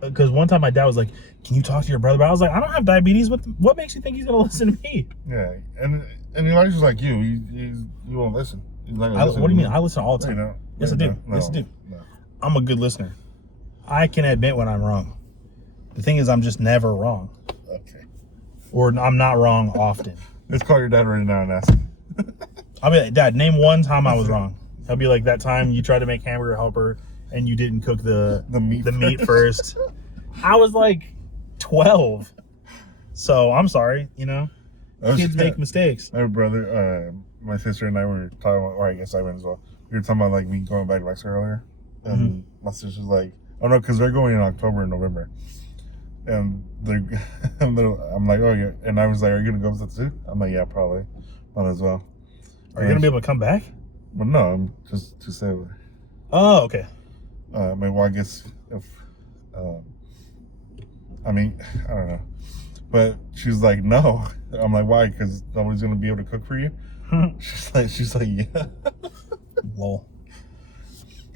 Because one time my dad was like, "Can you talk to your brother?" But I was like, "I don't have diabetes. What makes you think he's gonna listen to me?" Yeah, and Elijah's like you. You won't listen. What do you mean? I listen all the time. Yes, I do. Yes, I do. No. I'm a good listener. I can admit when I'm wrong. The thing is, I'm just never wrong. Okay. Or I'm not wrong often. Let's call your dad right now and ask him. I'll be like, Dad, name one time I was wrong. He'll be like, that time you tried to make hamburger helper and you didn't cook the meat first. I was like 12. So I'm sorry, you know. Kids make mistakes. My brother, my sister and I were talking about, or I guess I went as well. We were talking about like me going back to Mexico earlier. And my sister's like, oh no, because they're going in October and November. And I'm like, oh yeah. And I was like, are you going to go with us too? I'm like, yeah, probably. Might as well. Are you going to be able to come back? Well, no, I'm just to stay with her. Oh, okay. Maybe, well, I guess if, I mean, I don't know. But she's like, no. I'm like, why? Because nobody's going to be able to cook for you? She's like, yeah. Lol.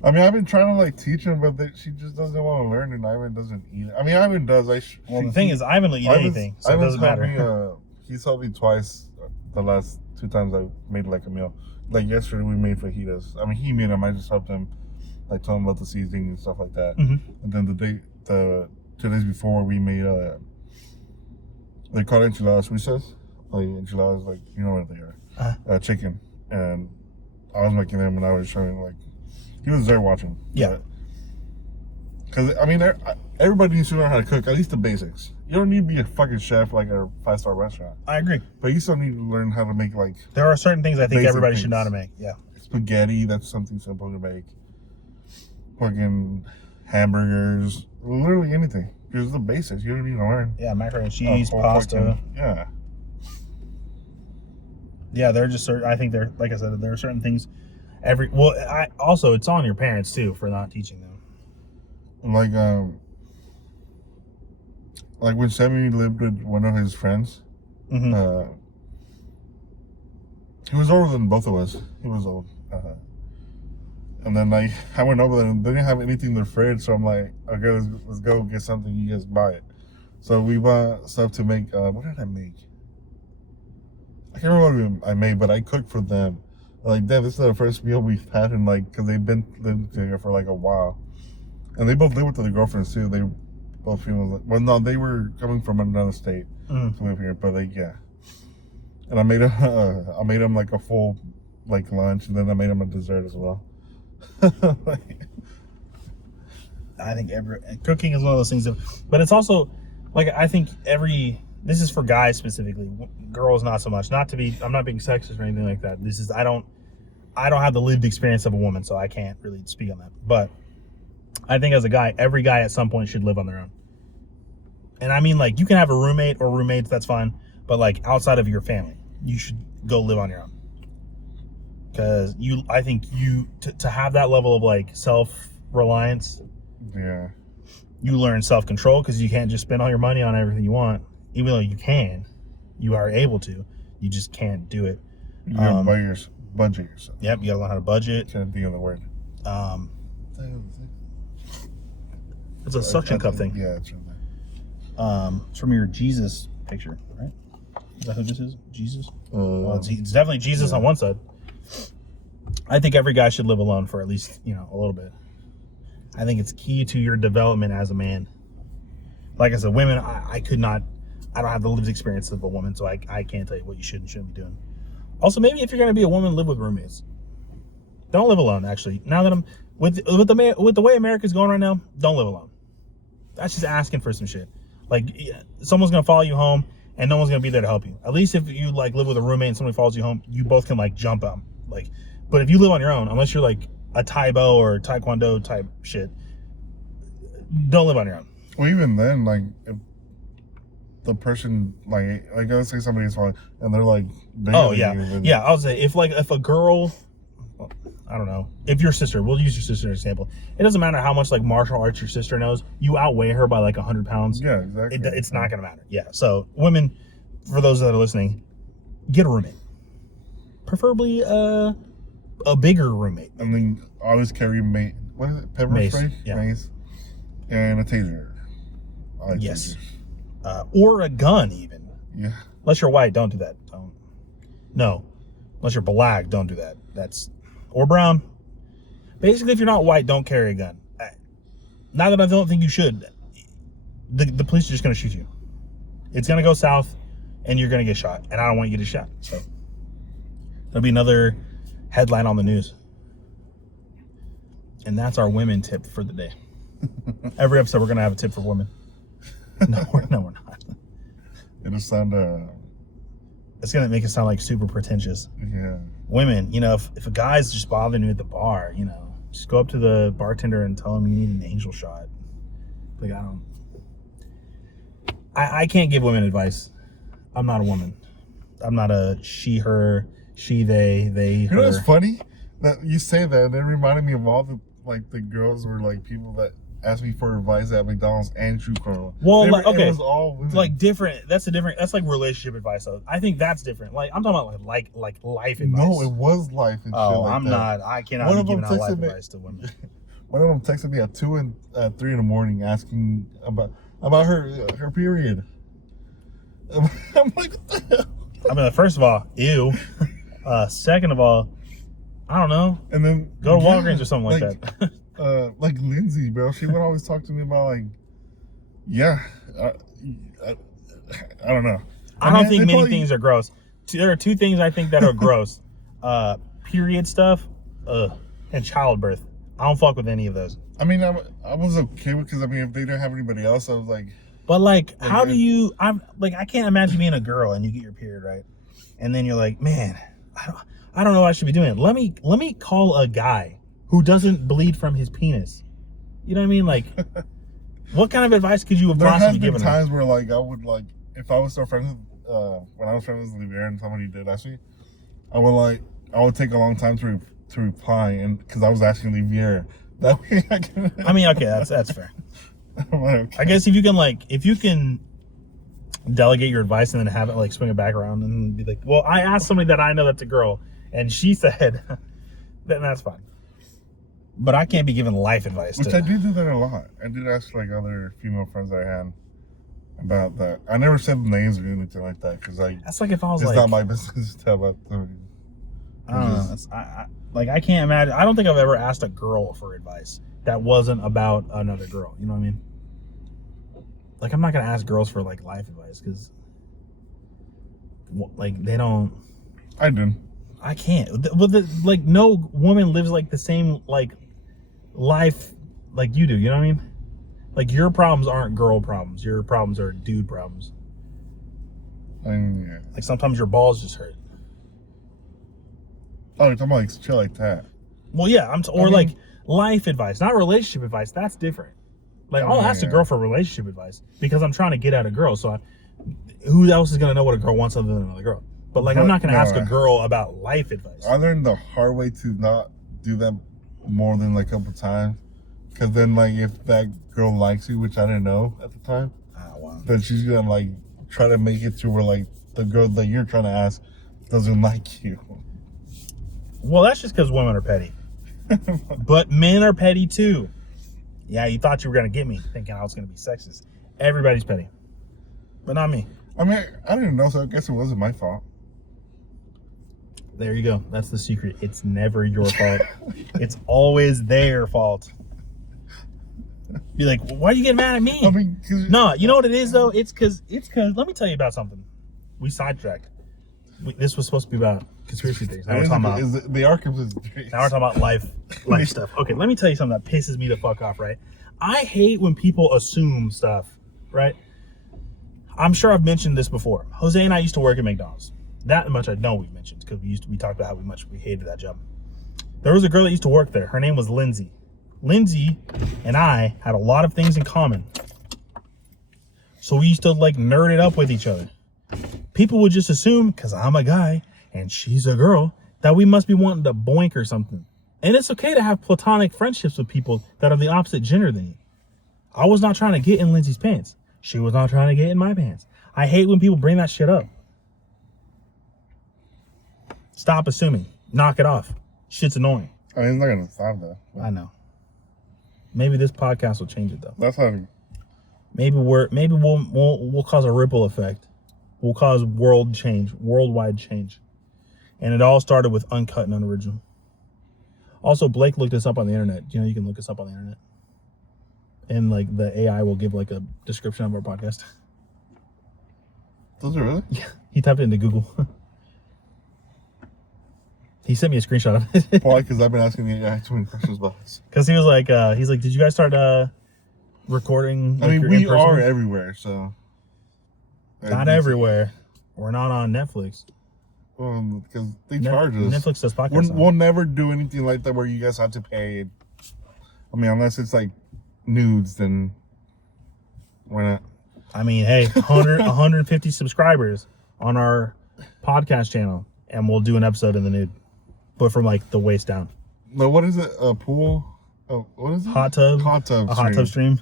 I mean, I've been trying to like teach him, but she just doesn't want to learn, and Ivan doesn't eat it. I mean, Ivan does. Well, the thing is, Ivan will eat anything, so it doesn't matter. He's helped me twice the last 2 times I made like a meal. Like yesterday, we made fajitas. I mean, he made them. I just helped him, like told him about the seasoning and stuff like that. And then the 2 days before, we made they call it enchiladas suizas. Like enchiladas, like you know what they are, chicken. And I was making them, and I was showing him like. He was there watching. Yeah. Because, I mean, everybody needs to learn how to cook, at least the basics. You don't need to be a fucking chef like a 5-star restaurant. I agree. But you still need to learn how to make, like... There are certain things I think everybody should know how to make. Yeah. Spaghetti, that's something simple to make. Fucking hamburgers. Literally anything. Just the basics. You don't need to learn. Yeah, macaroni and cheese, pasta. Yeah. Yeah, they're just certain... I think they're... Like I said, there are certain things... also, it's on your parents too for not teaching them. Like when Sammy lived with one of his friends, he was older than both of us. He was old, and then like I went over there and they didn't have anything in their fridge, so I'm like, okay, let's go get something. You guys buy it. So we bought stuff to make. What did I make? I can't remember what I made, but I cooked for them. Like, damn, this is the first meal we've had in, like, because they've been living together for, like, a while. And they both live with their girlfriends, too. They both females. Well, no, they were coming from another state to live here, but, like, yeah. And I made them, like, a full, like, lunch, and then I made them a dessert as well. I think cooking is one of those things. But it's also, like, I think this is for guys specifically. Girls, not so much. I'm not being sexist or anything like that. I don't have the lived experience of a woman, so I can't really speak on that. But I think as a guy, every guy at some point should live on their own. And I mean, like, you can have a roommate or roommates, that's fine. But, like, outside of your family, you should go live on your own. Because I think to have that level of, like, reliance. Yeah. You learn self-control because you can't just spend all your money on everything you want. Even though you are able to. You just can't do it. You gotta budget yourself. Yep, you gotta learn how to budget. Can't think of the word. It's a suction cup thing. Yeah, it's right there. It's from your Jesus picture, right? Is that who this is? Jesus? Well, it's definitely Jesus on one side. I think every guy should live alone for at least, a little bit. I think it's key to your development as a man. Like I said, women, I don't have the lived experience of a woman, so I can't tell you what you should and shouldn't be doing. Also, maybe if you're going to be a woman, live with roommates. Don't live alone, actually. Now that I'm with the way America's going right now, don't live alone. That's just asking for some shit. Like, someone's going to follow you home, and no one's going to be there to help you. At least if you, live with a roommate and somebody follows you home, you both can, jump out. But if you live on your own, unless you're, a Taibo or Taekwondo type shit, don't live on your own. Well, even then, if the person, let's say somebody's falling, and they're, oh, yeah. Yeah, I would say, if a girl... I don't know. If your sister, we'll use your sister as an example. It doesn't matter how much martial arts your sister knows. You outweigh her by 100 pounds. Yeah, exactly. It's not going to matter. Yeah. So women, for those that are listening, get a roommate. Preferably a bigger roommate. I mean, always carry what is it? Pepper Mace. spray? Yeah. Mace. And a taser. I like yes. tasers. Or a gun even. Yeah. Unless you're white, don't do that. Don't. No. Unless you're black, don't do that. Or brown. Basically, if you're not white, don't carry a gun. Not that I don't think you should. The police are just going to shoot you. It's going to go south, and you're going to get shot. And I don't want you to get shot. So that'll be another headline on the news. And that's our women tip for the day. Every episode, we're going to have a tip for women. No, we're not. It'll sound... It's going to make it sound super pretentious. Yeah. Women, if a guy's just bothering you at the bar, just go up to the bartender and tell him you need an angel shot. I can't give women advice. I'm not a woman. I'm not a she, her, she, they, her. You know what's funny? That you say that, and it reminded me of all the the girls were people that asked me for advice at McDonald's and True Colonel. Well, okay, it was all women. Different. That's relationship advice. Though I think that's different. I'm talking about life advice. No, it was life and shit. I'm not. I cannot be giving out life advice to women. One of them texted me at 2 and 3 in the morning asking about her period. I'm like, what the hell? I mean, first of all, ew. Second of all, I don't know. And then go to Walgreens or something like that. Lindsay, bro, she would always talk to me about I don't know. I don't think many things are gross. There are two things I think that are gross: period stuff, and childbirth. I don't fuck with any of those. I mean, I was okay with, because if they didn't have anybody else, I was like. But how do you? I can't imagine being a girl and you get your period, right? And then you're like, man, I don't know what I should be doing. Let me call a guy who doesn't bleed from his penis. You know what I mean? What kind of advice could you have possibly given There has her? been times where I would if I was still friends with when I was friends with Olivier and somebody did ask me, I would take a long time to reply, and because I was asking Olivier that way I can. I mean, okay, that's fair. Okay. I guess if you can delegate your advice and then have it swing it back around and be like, well, I asked somebody that I know that's a girl and she said, then that's fine. But I can't be giving life advice. Which I do that a lot. I did ask other female friends I had about that. I never said names or anything like that because that's if I was it's not my business to tell about somebody. I don't know. I can't imagine. I don't think I've ever asked a girl for advice that wasn't about another girl. You know what I mean? I'm not gonna ask girls for life advice because they don't. I do. I can't. No woman lives the same life you do. You know what I mean? Your problems aren't girl problems. Your problems are dude problems. I mean, yeah. Sometimes your balls just hurt. Oh, you're talking about shit like that. Well, yeah. Life advice, not relationship advice. That's different. I'll ask a girl for relationship advice because I'm trying to get at a girl. So who else is gonna know what a girl wants other than another girl? But I'm not gonna ask a girl about life advice. I learned the hard way to not do that more than a couple times. Because then, like, if that girl likes you, which I didn't know at the time, Wow. then she's gonna like try to make it to where like the girl that you're trying to ask doesn't like you. Well, that's just because women are petty. But men are petty too. Yeah, you thought you were gonna get me, thinking I was gonna be sexist. Everybody's petty, but not me. I mean, I didn't know, so I guess it wasn't my fault. There you go. That's the secret. It's never your fault. It's always their fault. Be like, why are you getting mad at me? I mean, No, you know what it is though? It's cause let me tell you about something. We sidetracked. This was supposed to be about conspiracy theories. Now we're talking about the archives. Now we're talking about life stuff. Okay, let me tell you something that pisses me the fuck off, right? I hate when people assume stuff, right? I'm sure I've mentioned this before. Jose and I used to work at McDonald's. That much I know we've mentioned because we talked about how much we hated that job. There was a girl that used to work there. Her name was Lindsay. Lindsay and I had a lot of things in common. So we used to like nerd it up with each other. People would just assume, because I'm a guy and she's a girl, that we must be wanting to boink or something. And it's okay to have platonic friendships with people that are the opposite gender than you. I was not trying to get in Lindsay's pants. She was not trying to get in my pants. I hate when people bring that shit up. Stop assuming. Knock it off. Shit's annoying. I mean, it's not gonna stop that. I know. Maybe this podcast will change it though. That's how. Maybe we'll cause a ripple effect. We'll cause worldwide change. And it all started with Uncut and Unoriginal. Also, Blake looked us up on the internet. You know, you can look us up on the internet. And like the AI will give like a description of our podcast. Does it really? Yeah. He typed it into Google. He sent me a screenshot of it. Why? Because I've been asking the AI too many questions about this. Because he was like, did you guys start recording? I mean, we are everywhere, so. Not everywhere. We're not on Netflix. Because they charge us. Netflix does podcasts. We'll never do anything like that where you guys have to pay. I mean, unless it's like nudes, then why not? I mean, hey, 150 subscribers on our podcast channel, and we'll do an episode in the nude, but from like the waist down. No, what is it? A pool? Oh, what is it? Hot tub. Hot tub. A hot tub stream.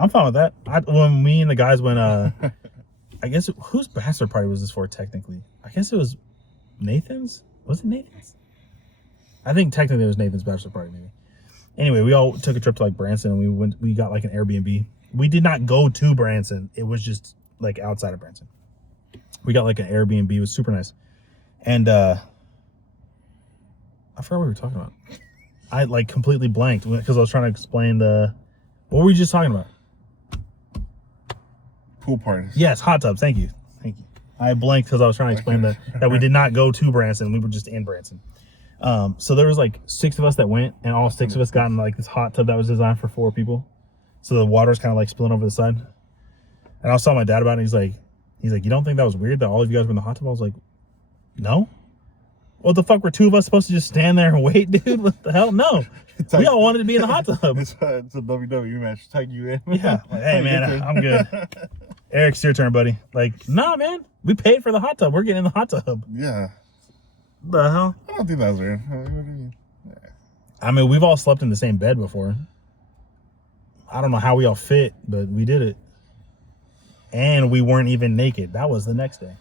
I'm fine with that. When me and the guys went, I guess whose bachelor party was this for? Technically, I guess it was Nathan's. Was it Nathan's? I think technically it was Nathan's bachelor party, maybe. Anyway, we all took a trip to like Branson, and we got like an Airbnb. We did not go to Branson. It was just like outside of Branson. We got like an Airbnb. It was super nice. And I forgot what we were talking about. I like completely blanked because I was trying to explain what were we just talking about? Pool parties. Yes, hot tubs. Thank you. I blanked because I was trying to explain that we did not go to Branson. We were just in Branson. So there was like 6 of us that went, and all 6 of us got in like this hot tub that was designed for 4 people. So the water's kind of like spilling over the side. And I was telling my dad about it. He's like, you don't think that was weird that all of you guys were in the hot tub? I was like, no. What the fuck were 2 of us supposed to just stand there and wait, dude? What the hell? No. We all wanted to be in the hot tub. It's a WWE match. Tag you in. Yeah. Like, hey, man, I'm good. Eric, it's your turn, buddy. Like, nah, man. We paid for the hot tub. We're getting in the hot tub. Yeah. The hell? I don't think that was weird. What do you mean? Yeah. I mean, we've all slept in the same bed before. I don't know how we all fit, but we did it. And we weren't even naked. That was the next day.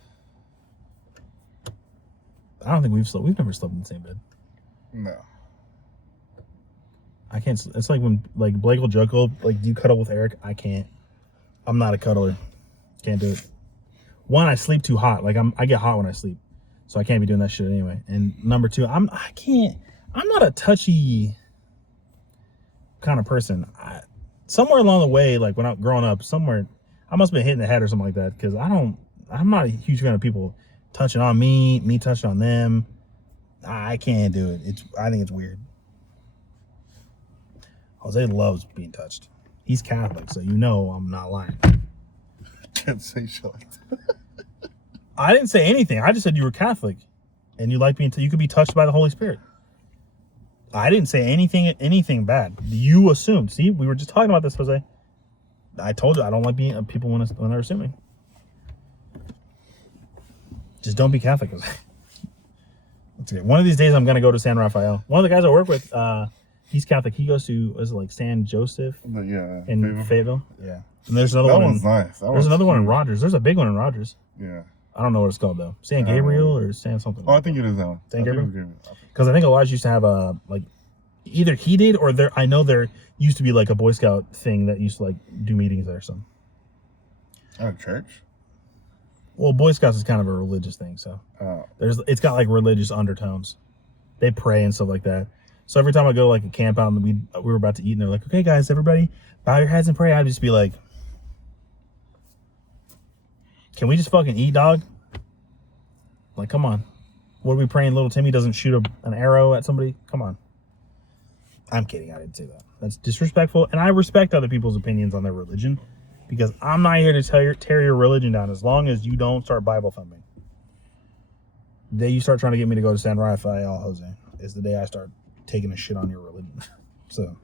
I don't think we've never slept in the same bed. No. I can't. It's like when like Blake will joke, like, do you cuddle with Eric? I can't. I'm not a cuddler. Can't do it. 1, I sleep too hot. Like I get hot when I sleep, so I can't be doing that shit anyway. And number 2, I'm not a touchy kind of person. Somewhere along the way, like when I was growing up, I must have been hitting the head or something like that, because I'm not a huge fan of people touching on me touching on them. I can't do it. I think it's weird. Jose loves being touched. He's Catholic, so you know I'm not lying. Can't say shit like that. I didn't say anything. I just said you were Catholic, and you like you could be touched by the Holy Spirit. I didn't say anything bad. You assumed. See, we were just talking about this, Jose. I told you I don't like being people when they're assuming. Just don't be Catholic, Jose. That's okay. One of these days I'm gonna go to San Rafael. One of the guys I work with, He's Catholic. He goes to, is it like San Joseph Yeah. in Fayetteville? Yeah. And there's another that one. One's nice. There's another one in Rogers. There's a big one in Rogers. Yeah. I don't know what it's called though. San Gabriel or San something. Oh, I think it is that one. San Gabriel. Because I think Elijah used to have a like, either he did or there. I know there used to be like a Boy Scout thing that used to like do meetings there or something. At a church. Well, Boy Scouts is kind of a religious thing, so it's got like religious undertones. They pray and stuff like that. So every time I go to like a camp out and we were about to eat and they're like, okay guys, everybody bow your heads and pray. I'd just be like, can we just fucking eat, dog? Like, come on. What are we praying? Little Timmy doesn't shoot an arrow at somebody? Come on. I'm kidding. I didn't say that. That's disrespectful. And I respect other people's opinions on their religion because I'm not here to tear your religion down as long as you don't start Bible thumping. The day you start trying to get me to go to San Rafael, Jose, is the day I start taking a shit on your religion. So,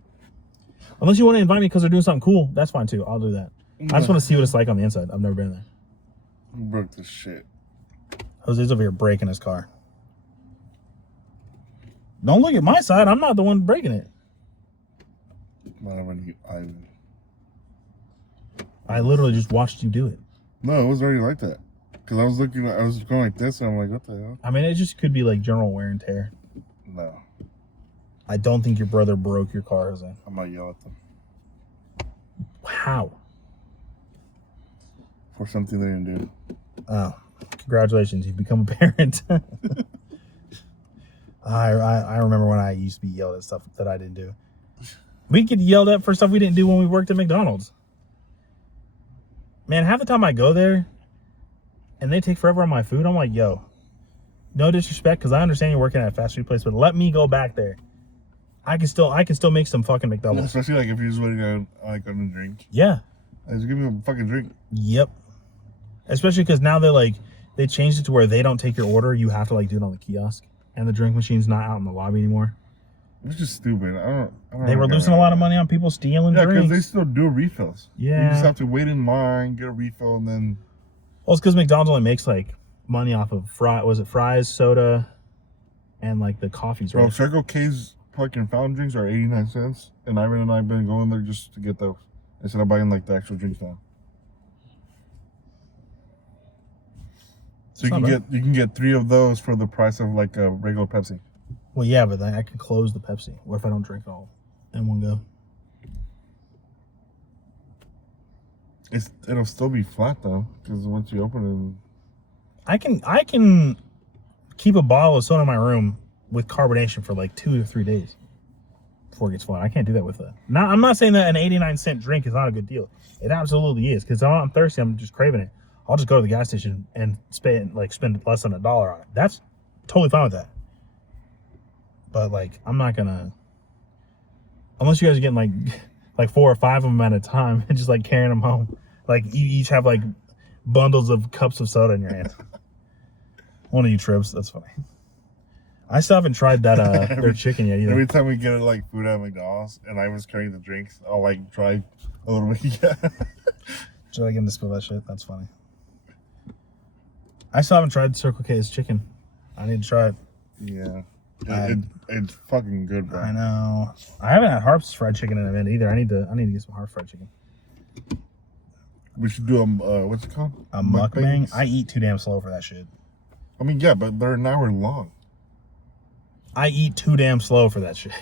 unless you want to invite me because they're doing something cool, that's fine too. I'll do that. I just want to see what it's like on the inside. I've never been there. You broke this shit. Jose's over here breaking his car. Don't look at my side. I'm not the one breaking it. I literally just watched you do it. No, it was already like that. Because I was going like this, and I'm like, what the hell? I mean, it just could be like general wear and tear. No. I don't think your brother broke your car, Jose. I might yell at them. How? For something they didn't do. Oh, congratulations. You've become a parent. I remember when I used to be yelled at stuff that I didn't do. We get yelled at for stuff we didn't do when we worked at McDonald's. Man, half the time I go there and they take forever on my food, I'm like, yo, no disrespect, because I understand you're working at a fast food place, but let me go back there. I can still make some fucking McDoubles. Yeah, especially like if you're just waiting on a drink. Yeah. Just give me a fucking drink. Yep. Especially because now they changed it to where they don't take your order. You have to like do it on the kiosk, and the drink machine's not out in the lobby anymore. It's just stupid. I don't They were losing a lot of money on people stealing drinks. Yeah, because they still do refills. Yeah. You just have to wait in line, get a refill, and then... Well, it's because McDonald's only makes like money off of fries, soda, and like the coffees, right? Bro, Circle K's fucking fountain drinks are 89 cents, and Ivan and I have been going there just to get those instead of buying like the actual drinks now. So you can get 3 of those for the price of like a regular Pepsi. Well, yeah, but then I can close the Pepsi. What if I don't drink it all in one go? It'll still be flat though, because once you open it, I can keep a bottle of soda in my room with carbonation for like 2 to 3 days before it gets flat. I can't do that with it. Now, I'm not saying that an 89-cent drink is not a good deal. It absolutely is, because I'm thirsty. I'm just craving it. I'll just go to the gas station and spend less than $1 on it. That's totally fine with that. But like, I'm not gonna, unless you guys are getting like 4 or 5 of them at a time and just like carrying them home. Like you each have like bundles of cups of soda in your hand. One of you trips. That's funny. I still haven't tried that their chicken yet either. every time we get like food at McDonald's and I was carrying the drinks, I'll like try a little bit. Yeah. Should I get him to spill that shit? That's funny. I still haven't tried Circle K's chicken. I need to try it. Yeah. It's fucking good, bro. I know. I haven't had Harp's fried chicken in a minute either. I need to get some Harp's fried chicken. We should do what's it called? A mukbang? I eat too damn slow for that shit. I mean, yeah, but they're an hour long. I eat too damn slow for that shit.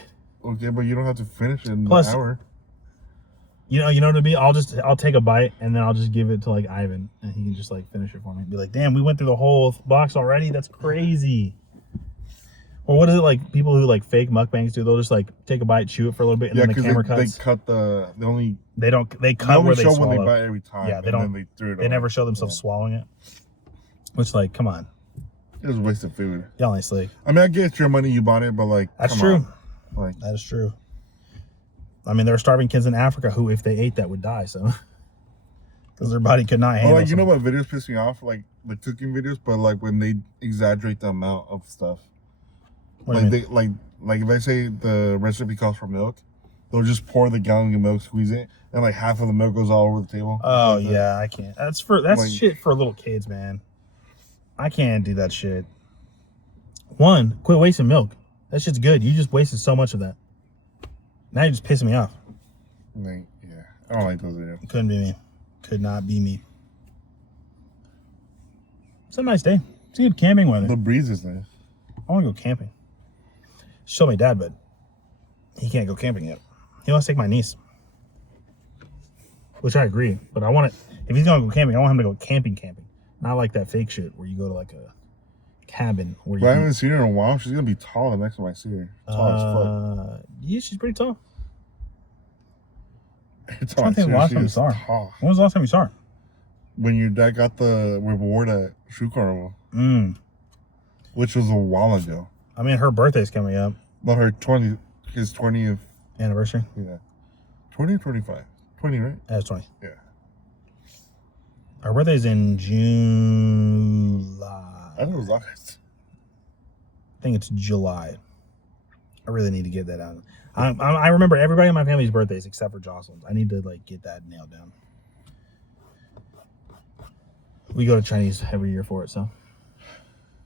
Okay, but you don't have to finish it in Plus, an hour. You know what it'd be? I'll take a bite and then I'll just give it to like Ivan and he can just like finish it for me. Be like, damn, we went through the whole box already? That's crazy. Or what is it like people who like fake mukbangs do? They'll just like take a bite, chew it for a little bit, and then the camera cuts. They cut they cut where they show swallow. when they bite every time. Yeah, they never show themselves swallowing it. Which like, come on. It was a waste of food. Y'all ain't slick. I mean, I get your money, you bought it, but like, that's true. Like, that is true. I mean, there are starving kids in Africa who, if they ate that, would die. So, because their body could not handle. Like, you know what videos piss me off? Like the cooking videos, but like when they exaggerate the amount of stuff. Like if I say the recipe calls for milk, they'll just pour the gallon of milk, squeeze it, and like half of the milk goes all over the table. Oh yeah, I can't. That's shit for little kids, man. I can't do that shit. One, quit wasting milk. That shit's good. You just wasted so much of that. Now you're just pissing me off. Like, yeah, I don't like those videos. Couldn't be me. Could not be me. It's a nice day. It's good camping weather. The breeze is nice. I want to go camping. Show my dad, but he can't go camping yet. He wants to take my niece. Which I agree. But I want it. If he's going to go camping, I want him to go camping. Not like that fake shit where you go to like a cabin. Where But I haven't seen her in a while. She's going to be tall the next time I see her. Tall as fuck. Yeah, she's pretty tall. It's I think the last time you saw her. Tall. When was the last time you saw her? When your dad got the reward at Shoe Carnival. Which was a while ago. I mean, her birthday's coming up. No, his 20th anniversary. Yeah. 20 or 25? 20, right? That's 20. Yeah. Our birthday's in July. I think it was August. I think it's July. I really need to get that out. I remember everybody in my family's birthdays except for Jocelyn's. I need to like get that nailed down. We go to Chinese every year for it, so.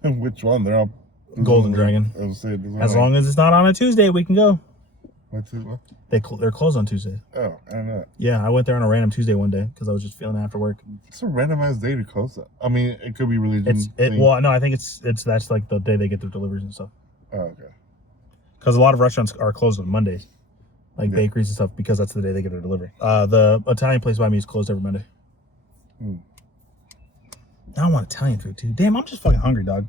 And which one? They're all Golden Dragon. As long as it's not on a Tuesday, we can go. What's it? What? They're closed on Tuesday. Oh, I don't know. Yeah, I went there on a random Tuesday one day because I was just feeling it after work. It's a randomized day to close that. I mean, it could be religion. Well, no, I think that's like the day they get their deliveries and stuff. Oh, okay. Because a lot of restaurants are closed on Mondays, like bakeries and stuff, because that's the day they get their delivery. The Italian place by me is closed every Monday. Now I want Italian food too. Damn, I'm just fucking hungry, dog.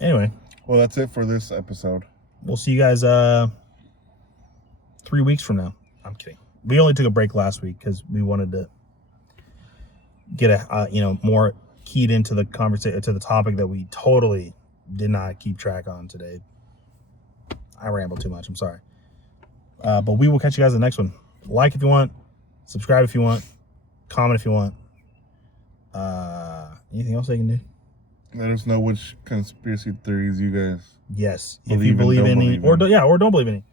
Anyway. Well, that's it for this episode. We'll see you guys 3 weeks from now. I'm kidding. We only took a break last week because we wanted to get a more keyed into the conversation, to the topic that we totally did not keep track on today. I rambled too much. I'm sorry. But we will catch you guys in the next one. Like if you want. Subscribe if you want. Comment if you want. Anything else they can do? Let us know which conspiracy theories you guys. Yes, if you believe any, or don't believe any,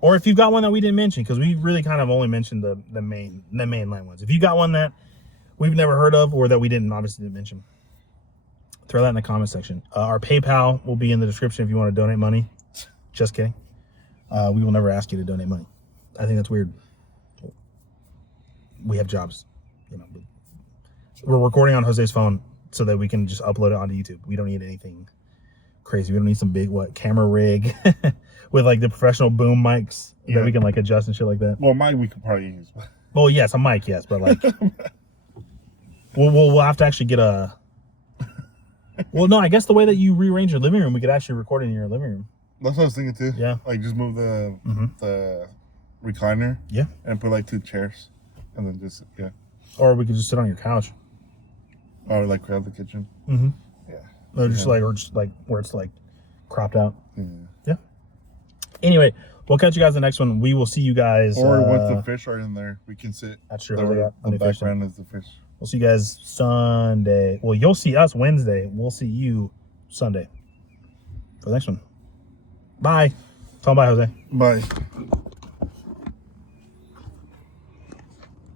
or if you've got one that we didn't mention, because we really kind of only mentioned the mainline ones. If you got one that we've never heard of or that we obviously didn't mention, throw that in the comment section. Our PayPal will be in the description if you want to donate money. Just kidding. We will never ask you to donate money. I think that's weird. We have jobs, We're recording on Jose's phone so that we can just upload it onto YouTube. We don't need anything crazy. We don't need some big camera rig with like the professional boom mics that we can like adjust and shit like that. Well, mic we could probably use. Well, yes, a mic, yes, but like we'll have to actually get a. Well, no, I guess the way that you rearrange your living room, we could actually record it in your living room. That's what I was thinking too. Yeah, like just move the recliner. Yeah, and put like 2 chairs, and then just Or we could just sit on your couch. Or like grab the kitchen. Yeah. Or just like where it's like cropped out. Yeah. Anyway, we'll catch you guys in the next one. We will see you guys. Or once the fish are in there, we can sit. That's true. The background is the fish. We'll see you guys Sunday. Well, you'll see us Wednesday. We'll see you Sunday for the next one. Bye. Tell them bye, Jose. Bye.